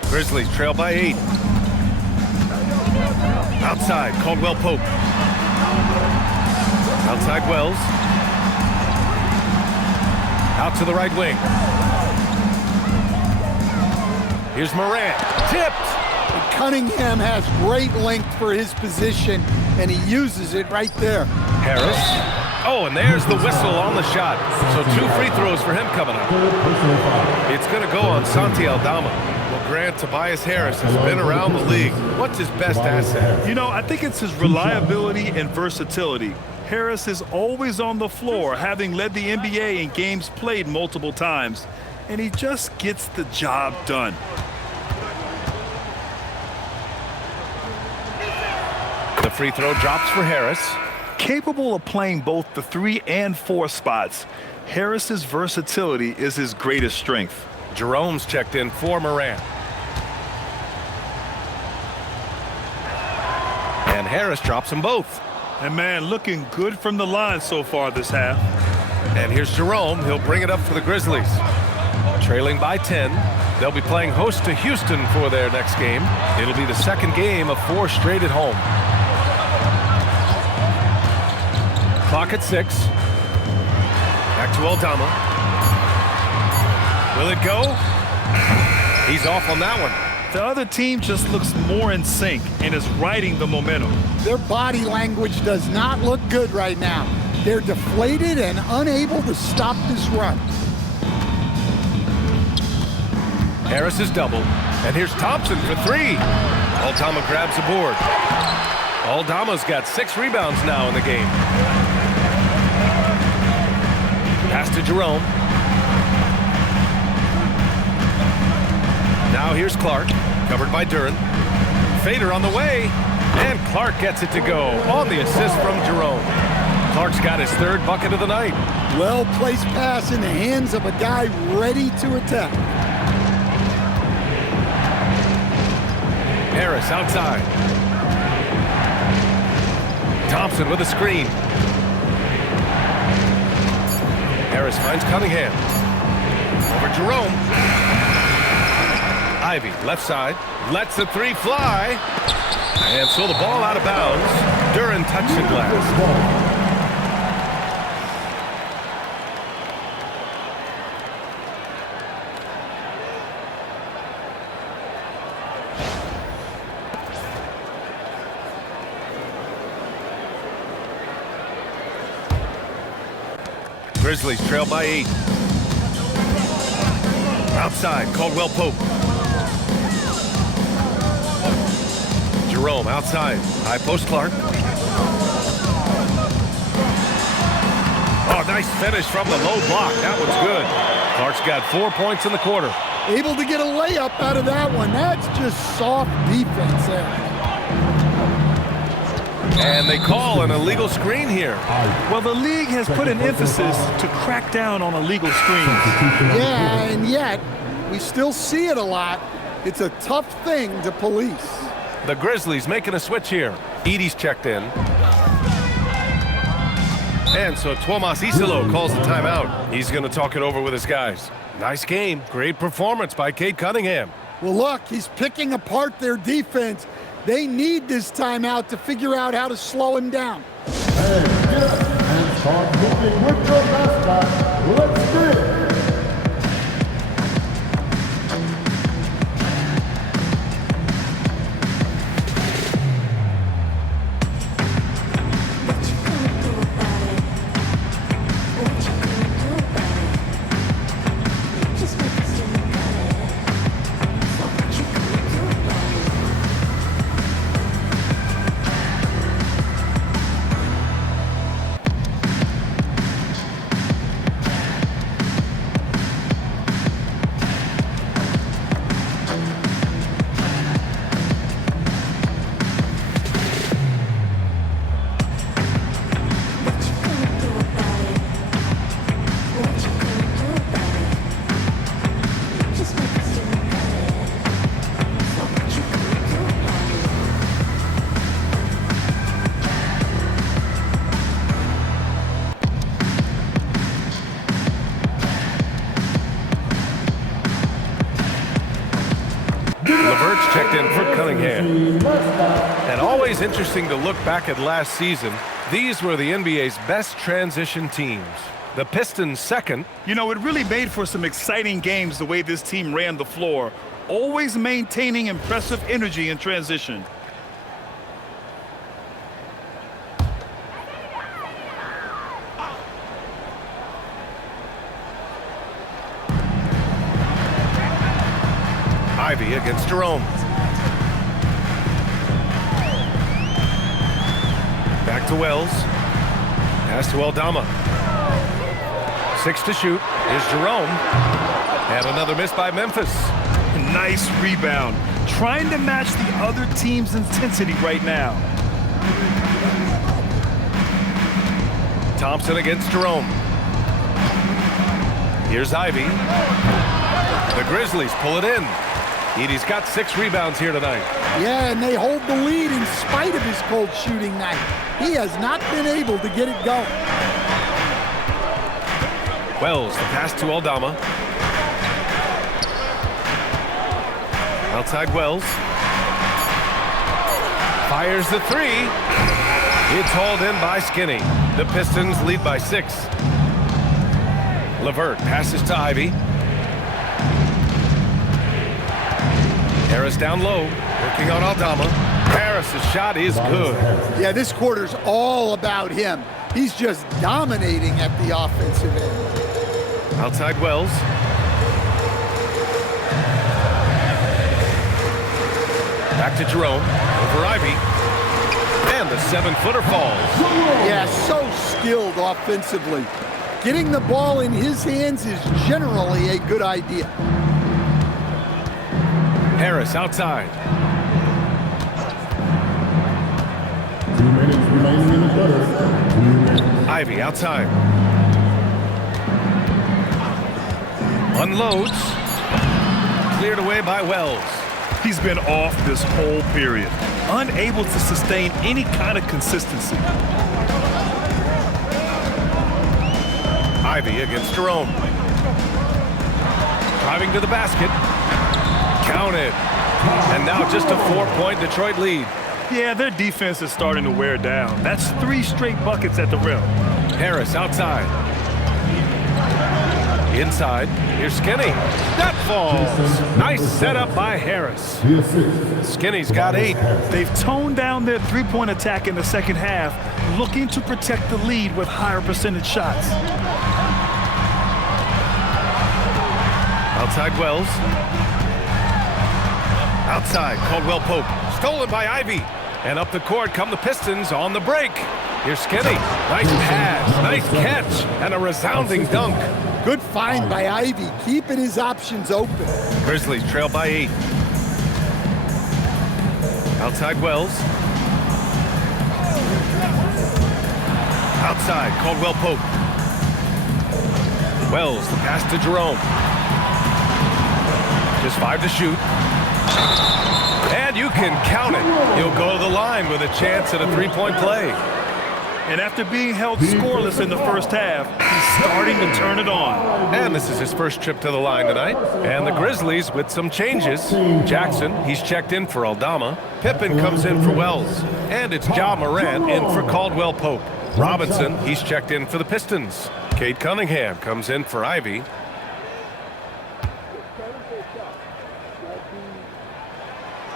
Grizzlies trail by 8. Outside, Caldwell Pope. Outside Wells. Out to the right wing. Here's Morant. Tipped. Cunningham has great length for his position, and he uses it right there. Harris. Oh, and there's the whistle on the shot. So 2 free throws for him coming up. It's going to go on Santi Aldama. Well, Grant, Tobias Harris has been around the league. What's his best asset? You know, I think it's his reliability and versatility. Harris is always on the floor, having led the NBA in games played multiple times, and he just gets the job done. The free throw drops for Harris. Capable of playing both the 3 and 4 spots, Harris's versatility is his greatest strength. Jerome's checked in for Morant. And Harris drops them both. And man, looking good from the line so far this half. And here's Jerome. He'll bring it up for the Grizzlies. Trailing by 10. They'll be playing host to Houston for their next game. It'll be the second game of 4 straight at home. Clock at 6. Back to Aldama. Will it go? He's off on that one. The other team just looks more in sync and is riding the momentum. Their body language does not look good right now. They're deflated and unable to stop this run. Harris is double. And here's Thompson for 3. Aldama grabs the board. Aldama's got 6 rebounds now in the game. Pass to Jerome. Now here's Clark, covered by Duren. Fader on the way, and Clark gets it to go on the assist from Jerome. Clark's got his 3rd bucket of the night. Well-placed pass in the hands of a guy ready to attack. Harris outside. Thompson with a screen. Harris finds Cunningham. Over Jerome. Ivy, left side, lets the 3 fly. And so the ball out of bounds. Duren touched the glass. Grizzlies trail by 8. Outside, Caldwell Pope. Jerome outside. High post Clark. Oh, nice finish from the low block. That one's good. Clark's got 4 points in the quarter. Able to get a layup out of that one. That's just soft defense there. And they call an illegal screen here. Well, the league has put an emphasis to crack down on illegal screens. Yeah, and yet we still see it a lot. It's a tough thing to police. The Grizzlies making a switch here. Edey's checked in. And so Tomas Isilo calls the timeout. He's going to talk it over with his guys. Nice game. Great performance by Cade Cunningham. Well, look, he's picking apart their defense. They need this timeout to figure out how to slow him down. And start moving with your mascot. Let's get it. LeVert's checked in for Cunningham. And always interesting to look back at last season. These were the NBA's best transition teams. The Pistons second. You know, it really made for some exciting games the way this team ran the floor, always maintaining impressive energy in transition. Ivy against Jerome. Back to Wells. Pass to Aldama. 6 to shoot. Here's Jerome. And another miss by Memphis. Nice rebound. Trying to match the other team's intensity right now. Thompson against Jerome. Here's Ivy. The Grizzlies pull it in. Edey's got 6 rebounds here tonight. Yeah, and they hold the lead in spite of his cold shooting night. He has not been able to get it going. Wells, the pass to Aldama. Outside Wells. Fires the 3. It's hauled in by Skinny. The Pistons lead by 6. LeVert passes to Ivy. Harris down low, working on Aldama. Harris's shot is good. Yeah, this quarter's all about him. He's just dominating at the offensive end. Outside Wells. Back to Jerome, over Ivy. And the 7-footer falls. Yeah, so skilled offensively. Getting the ball in his hands is generally a good idea. Harris outside. 2 minutes remaining in the third. 2 minutes. Ivy outside. Unloads. Cleared away by Wells. He's been off this whole period, unable to sustain any kind of consistency. Ivy against Jerome. Driving to the basket. Counted. And now just a 4-point Detroit lead. Yeah, their defense is starting to wear down. That's 3 straight buckets at the rim. Harris outside. Inside. Here's Skinny. That falls. Nice setup by Harris. Skinny's got 8. They've toned down their three-point attack in the second half, looking to protect the lead with higher percentage shots. Outside Wells. Outside, Caldwell Pope. Stolen by Ivy. And up the court come the Pistons on the break. Here's Skinny. Nice pass, nice catch, and a resounding dunk. Good find by Ivy, keeping his options open. Grizzlies trail by 8. Outside Wells. Outside, Caldwell Pope. Wells, the pass to Jerome. Just 5 to shoot. And you can count it. He'll go to the line with a chance at a 3-point play. And after being held scoreless in the first half, he's starting to turn it on. And this is his first trip to the line tonight. And the Grizzlies with some changes. Jackson, he's checked in for Aldama. Pippen comes in for Wells. And it's Ja Morant in for Caldwell Pope. Robinson, he's checked in for the Pistons. Cade Cunningham comes in for Ivy.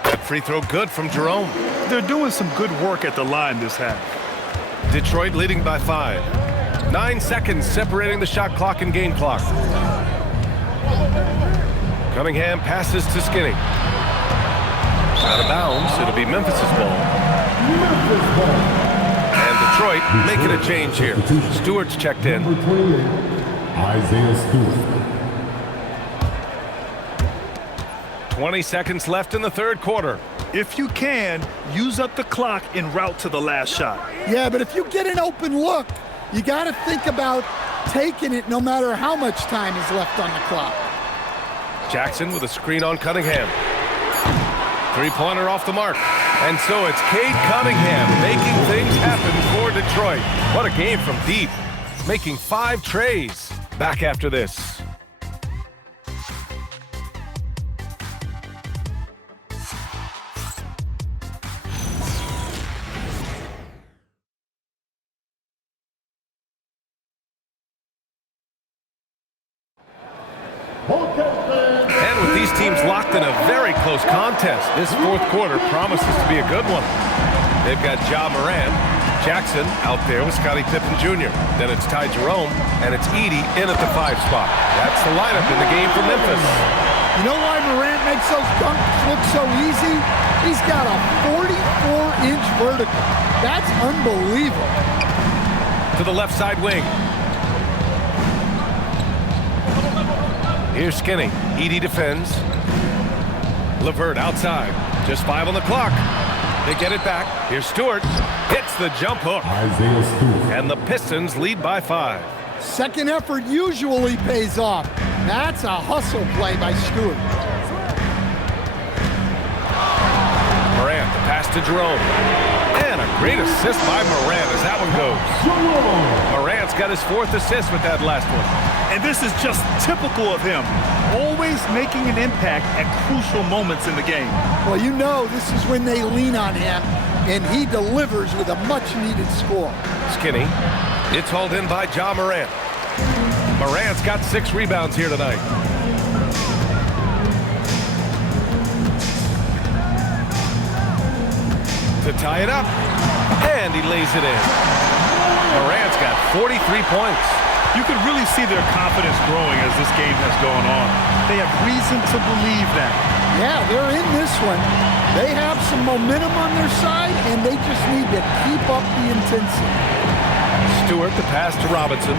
That free throw good from Jerome. They're doing some good work at the line this half. Detroit leading by 5. 9 seconds separating the shot clock and game clock. Cunningham passes to Skinny. Out of bounds. It'll be Memphis's ball. And Detroit making a change here. Stewart's checked in. Number 28, Isaiah Stewart. 20 seconds left in the third quarter. If you can, use up the clock en route to the last shot. Yeah, but if you get an open look, you got to think about taking it no matter how much time is left on the clock. Jackson with a screen on Cunningham. 3-pointer off the mark. And so it's Cade Cunningham making things happen for Detroit. What a game from deep. Making 5 trays. Back after this. And with these teams locked in a very close contest, this fourth quarter promises to be a good one. They've got Ja Morant, Jackson out there with Scottie Pippen Jr. Then it's Ty Jerome, and it's Edey in at the 5 spot. That's the lineup in the game for Memphis. You know why Morant makes those dunks look so easy? He's got a 44-inch vertical. That's unbelievable. To the left side wing. Here's Skinny. Edey defends. LeVert outside. Just 5 on the clock. They get it back. Here's Stewart. Hits the jump hook. Isaiah Stewart. And the Pistons lead by 5. Second effort usually pays off. That's a hustle play by Stewart. Morant, the pass to Jerome. And a great assist by Morant as that one goes. Morant's got his 4th assist with that last one. And this is just typical of him. Always making an impact at crucial moments in the game. Well, you know this is when they lean on him, and he delivers with a much-needed score. Skinny. It's hauled in by Ja Morant. Morant's got 6 rebounds here tonight. To tie it up. And he lays it in. Morant's got 43 points. You can really see their confidence growing as this game has gone on. They have reason to believe that. Yeah, they're in this one. They have some momentum on their side, and they just need to keep up the intensity. Stewart, the pass to Robinson.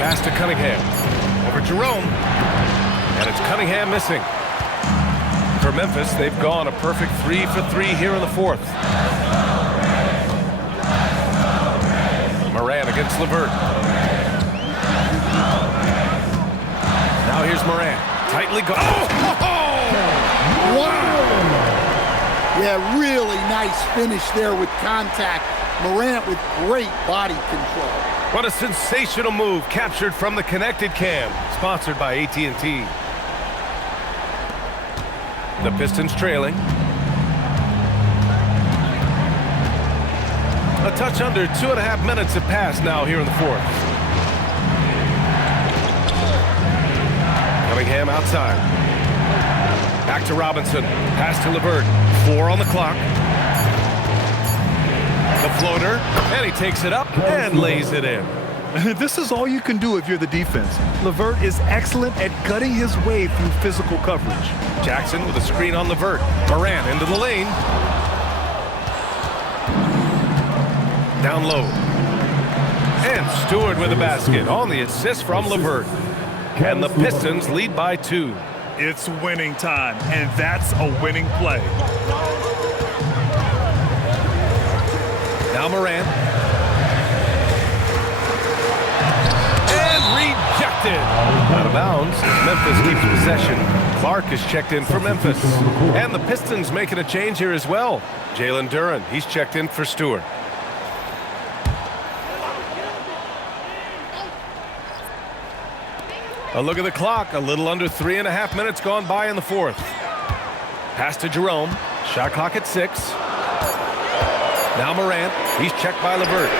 Pass to Cunningham. Over Jerome. And it's Cunningham missing. For Memphis, they've gone a perfect 3 for 3 here in the 4th. Morant against LeVert. Now here's Morant. Tightly go. Wow! Yeah, really nice finish there with contact. Morant with great body control. What a sensational move captured from the Connected Cam, sponsored by AT&T. The Pistons trailing. A touch under 2.5 minutes have passed now here in the 4th. Cunningham outside. Back to Robinson. Pass to LeVert. 4 on the clock. The floater. And he takes it up and lays it in. This is all you can do if you're the defense. LeVert is excellent at gutting his way through physical coverage. Jackson with a screen on LeVert. Morant into the lane. Down low. And Stewart with a basket on the assist from LeVert. And the Pistons lead by 2. It's winning time, and that's a winning play. Now Morant. And rejected. Out of bounds as Memphis keeps possession. Clark is checked in for Memphis. And the Pistons making a change here as well. Jalen Duren, he's checked in for Stewart. A look at the clock. A little under 3.5 minutes gone by in the 4th. Pass to Jerome. Shot clock at 6. Now Morant. He's checked by LeVert.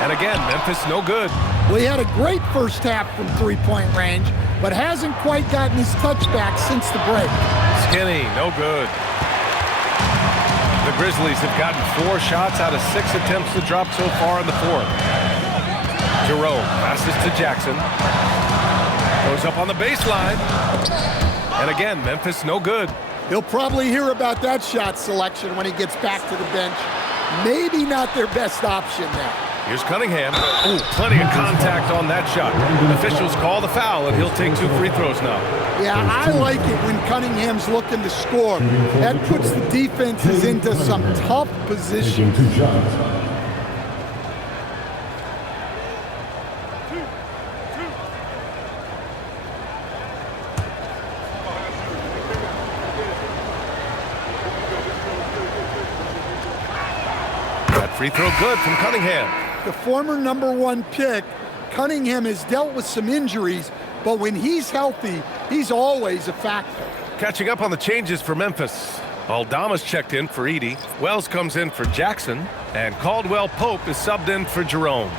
And again, Memphis no good. Well, he had a great first half from three-point range, but hasn't quite gotten his touchback since the break. Skinny, no good. The Grizzlies have gotten 4 shots out of 6 attempts to drop so far in the 4th. Jerome passes to Jackson. Goes up on the baseline. And again, Memphis no good. He'll probably hear about that shot selection when he gets back to the bench. Maybe not their best option there. Here's Cunningham. Ooh, plenty of contact on that shot. Officials call the foul, and he'll take 2 free throws now. Yeah, I like it when Cunningham's looking to score. That puts the defenses into some tough positions. Free throw good from Cunningham. The former #1 pick, Cunningham has dealt with some injuries, but when he's healthy, he's always a factor. Catching up on the changes for Memphis. Aldama's checked in for Edey. Wells comes in for Jackson. And Caldwell Pope is subbed in for Jerome.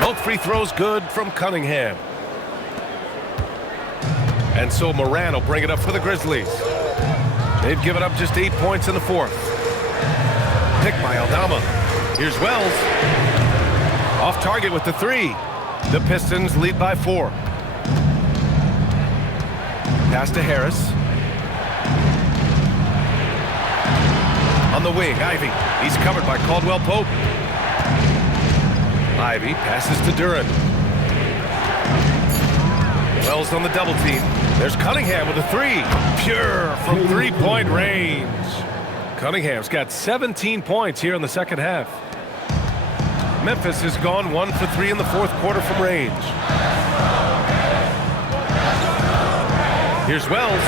Both free throws good from Cunningham. And so Morant will bring it up for the Grizzlies. They've given up just 8 points in the 4th. Picked by Aldama. Here's Wells. Off target with the three. The Pistons lead by 4. Pass to Harris. On the wing, Ivy. He's covered by Caldwell Pope. Ivy passes to Duran. Wells on the double team. There's Cunningham with a three. Pure from three-point range. Cunningham's got 17 points here in the second half. Memphis has gone 1 for 3 in the fourth quarter from range. Here's Wells.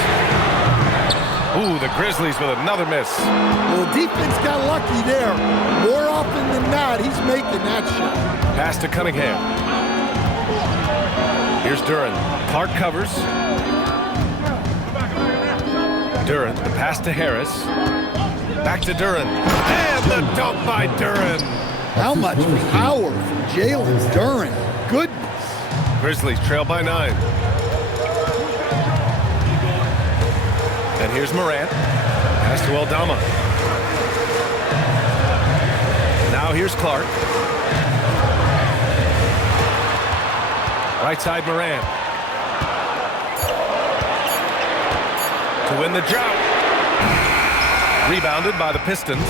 Ooh, the Grizzlies with another miss. Well, the defense got lucky there. More often than not, he's making that shot. Pass to Cunningham. Here's Duran. Clark covers. Duran, the pass to Harris. Back to Duran. And the dunk by Duran. How much power from Jalen Duran. Goodness. Grizzlies trail by 9. And here's Morant. Pass to Aldama. Now here's Clark. Right side Morant. To win the drought. Rebounded by the Pistons.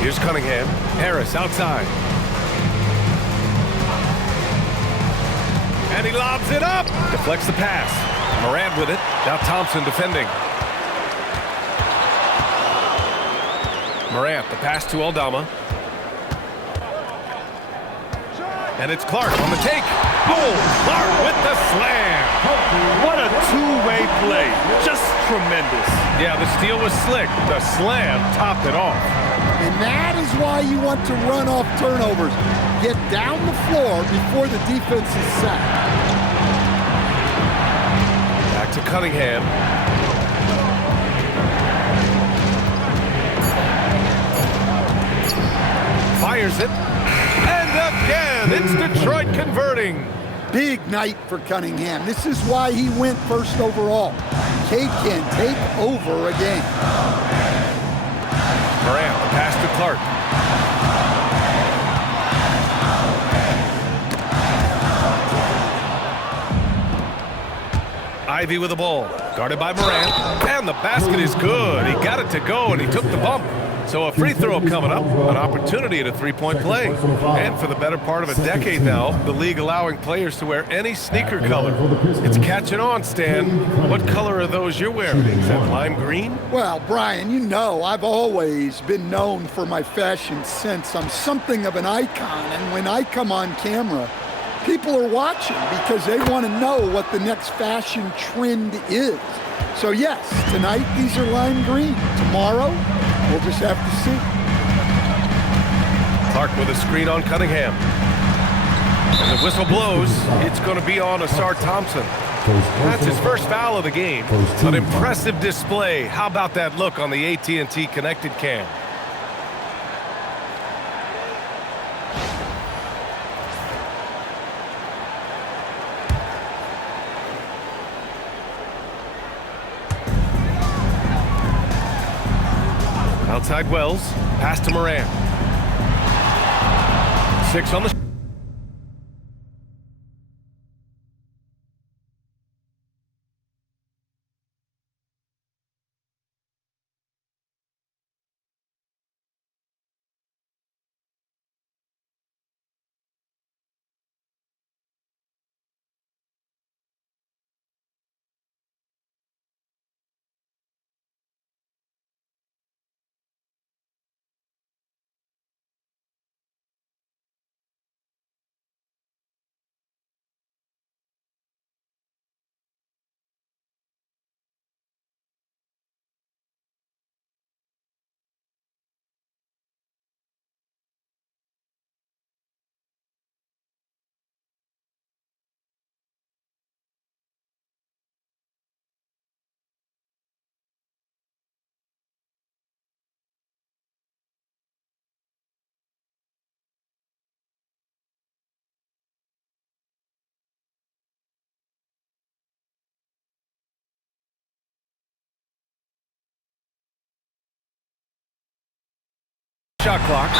Here's Cunningham. Harris outside. And he lobs it up. Deflects the pass. Morant with it. Now Thompson defending. Morant, the pass to Aldama. And it's Clark on the take. Oh, Clark with the slam. What a two-way play. Just tremendous. Yeah, the steal was slick. The slam topped it off. And that is why you want to run off turnovers. Get down the floor before the defense is set. Back to Cunningham. Fires it. And again, it's Detroit converting. Big night for Cunningham. This is why he went first overall. Cade can take over a game. Morant, the pass to Clark. Ivy with the ball. Guarded by Morant. And the basket is good. He got it to go, and he took the bump. So a free throw coming up, an opportunity at a three-point play. And for the better part of a decade now, the league allowing players to wear any sneaker color. It's catching on, Stan. What color are those you're wearing? Is that lime green? Well, Brian, you know I've always been known for my fashion sense. I'm something of an icon, and when I come on camera, people are watching because they want to know what the next fashion trend is. So yes, tonight these are lime green. Tomorrow, we'll just have to see. Clark with a screen on Cunningham. And the whistle blows. It's going to be on Asar Thompson. That's his first foul of the game. An impressive display. How about that look on the AT&T connected cam? Outside Wells, pass to Morant. 6 on the shot clock.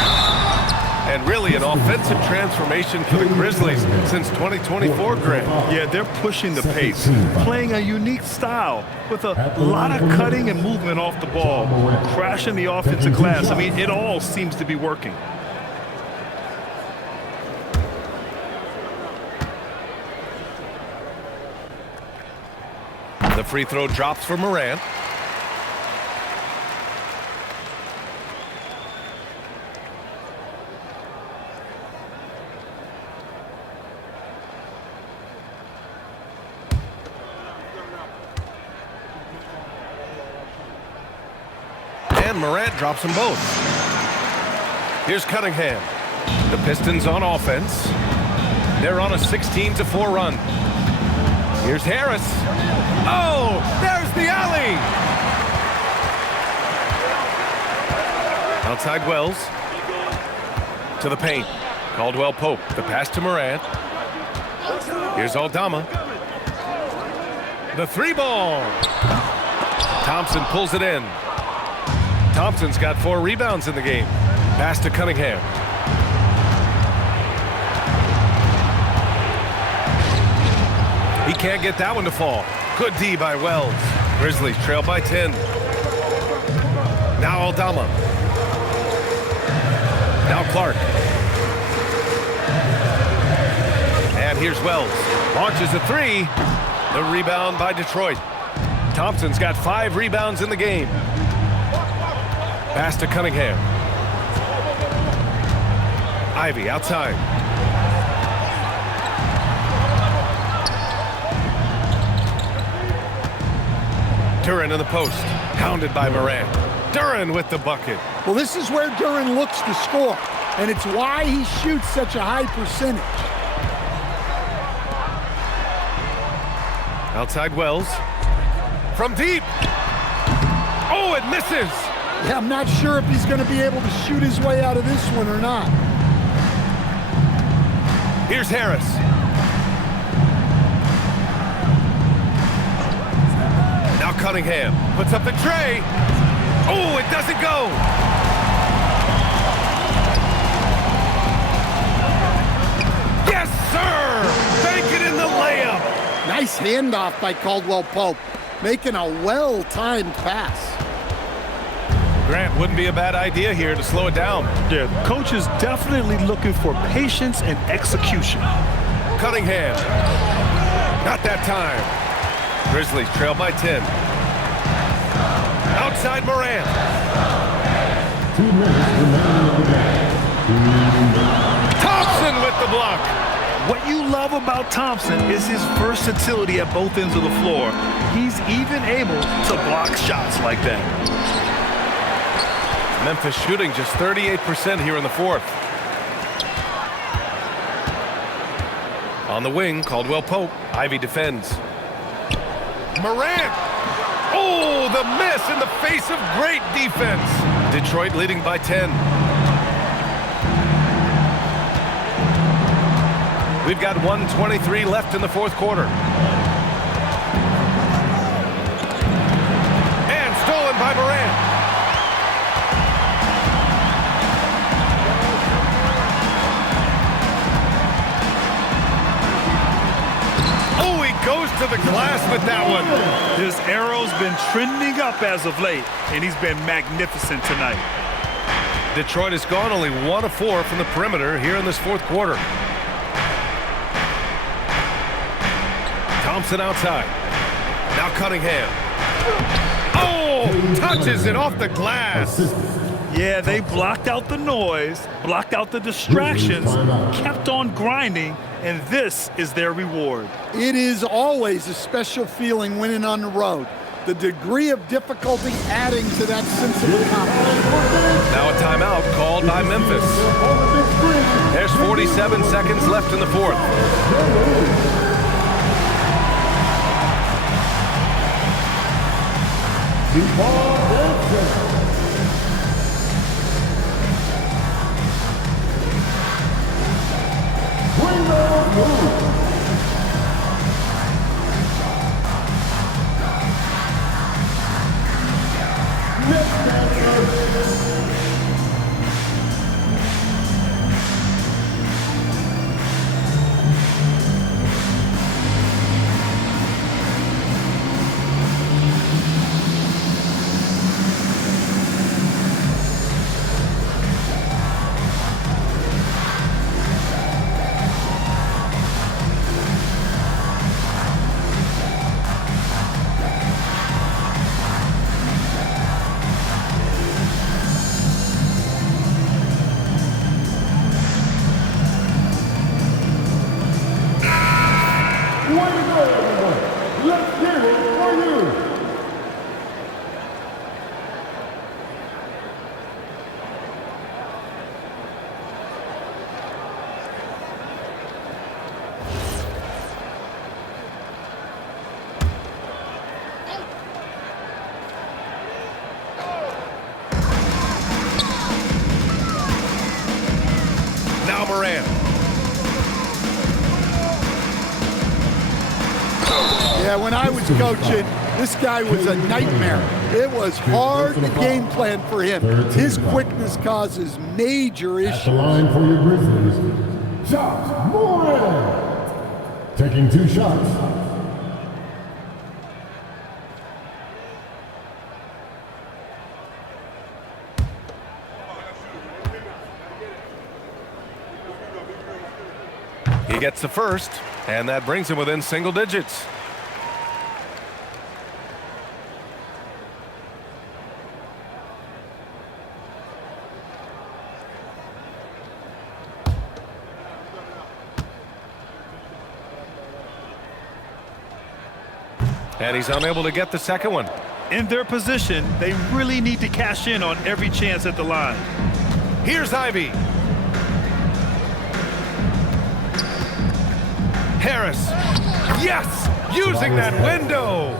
And really an offensive transformation for the Grizzlies since 2024, Grant. Yeah, they're pushing the pace, playing a unique style with a lot of cutting and movement off the ball, crashing the offensive glass. I mean, it all seems to be working. The free throw drops for Morant. And Morant drops them both. Here's Cunningham. The Pistons on offense. They're on a 16-4 run. Here's Harris. Oh, there's the alley. Outside Wells. To the paint. Caldwell Pope. The pass to Morant. Here's Aldama. The three ball. Thompson pulls it in. Thompson's got 4 rebounds in the game. Pass to Cunningham. He can't get that one to fall. Good D by Wells. Grizzlies trail by 10. Now Aldama. Now Clark. And here's Wells. Launches a 3. The rebound by Detroit. Thompson's got 5 rebounds in the game. Pass to Cunningham. Ivy outside. Duren in the post. Pounded by Morant. Duren with the bucket. Well, this is where Duren looks to score, and it's why he shoots such a high percentage. Outside Wells. From deep. Oh, it misses. Yeah, I'm not sure if he's going to be able to shoot his way out of this one or not. Here's Harris. Now Cunningham puts up the tray. Oh, it doesn't go. Yes, sir. Bank it in the layup. Nice handoff by Caldwell Pope, making a well-timed pass. Grant, wouldn't be a bad idea here to slow it down. Yeah, coach is definitely looking for patience and execution. Cunningham. Not that time. Grizzlies trail by 10. Outside Morant. 2 minutes remaining on the game. Thompson with the block. What you love about Thompson is his versatility at both ends of the floor. He's even able to block shots like that. Memphis shooting just 38% here in the fourth. On the wing, Caldwell Pope. Ivy defends. Morant. Oh, the miss in the face of great defense. Detroit leading by 10. We've got 1:23 left in the fourth quarter. And stolen by Morant. Oh, he goes to the glass with that one. His arrow's been trending up as of late, and he's been magnificent tonight. Detroit has gone only 1 of 4 from the perimeter here in this fourth quarter. Thompson outside. Now Cunningham. Oh, touches it off the glass. Yeah, they blocked out the noise, blocked out the distractions, kept on grinding, and this is their reward. It is always a special feeling winning on the road. The degree of difficulty adding to that sense of accomplishment. Now a timeout called by Memphis. There's 47 seconds left in the fourth. Morant. Yeah, when I was coaching, this guy was a nightmare. It was hard to game plan for him. His quickness causes major At the issues. line for your Grizzlies, Josh Morant. Taking 2 shots. He gets the first, and that brings him within single digits. And he's unable to get the second one. In their position, they really need to cash in on every chance at the line. Here's Ivy. Harris. Yes! Using that window.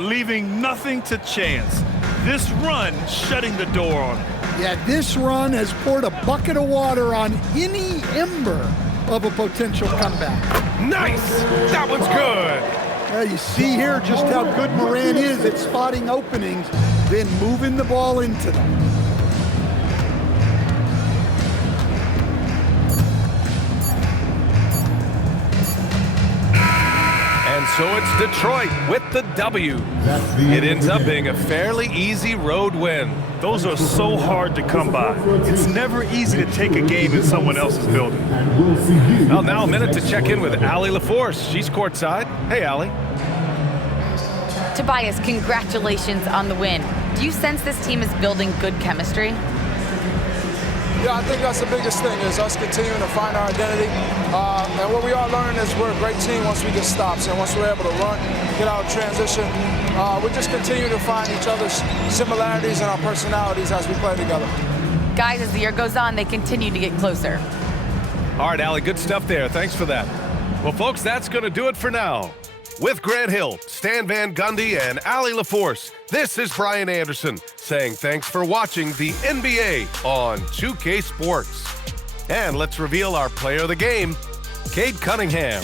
Leaving nothing to chance. This run shutting the door on him. Yeah, this run has poured a bucket of water on any ember of a potential comeback. Nice! That one's good. You see here just how good Morant is at spotting openings, then moving the ball into them. And so it's Detroit with the W. It ends up being a fairly easy road win. Those are so hard to come by. It's never easy to take a game in someone else's building. Well, now a minute to check in with Allie LaForce. She's courtside. Hey, Allie. Tobias, congratulations on the win. Do you sense this team is building good chemistry? Yeah, I think that's the biggest thing is us continuing to find our identity. And what we are learning is we're a great team once we get stops. And once we're able to run, get out of transition, we just continue to find each other's similarities and our personalities as we play together. Guys, as the year goes on, they continue to get closer. All right, Allie, good stuff there. Thanks for that. Well, folks, that's going to do it for now. With Grant Hill, Stan Van Gundy, and Allie LaForce, this is Brian Anderson saying thanks for watching the NBA on 2K Sports. And let's reveal our player of the game, Cade Cunningham.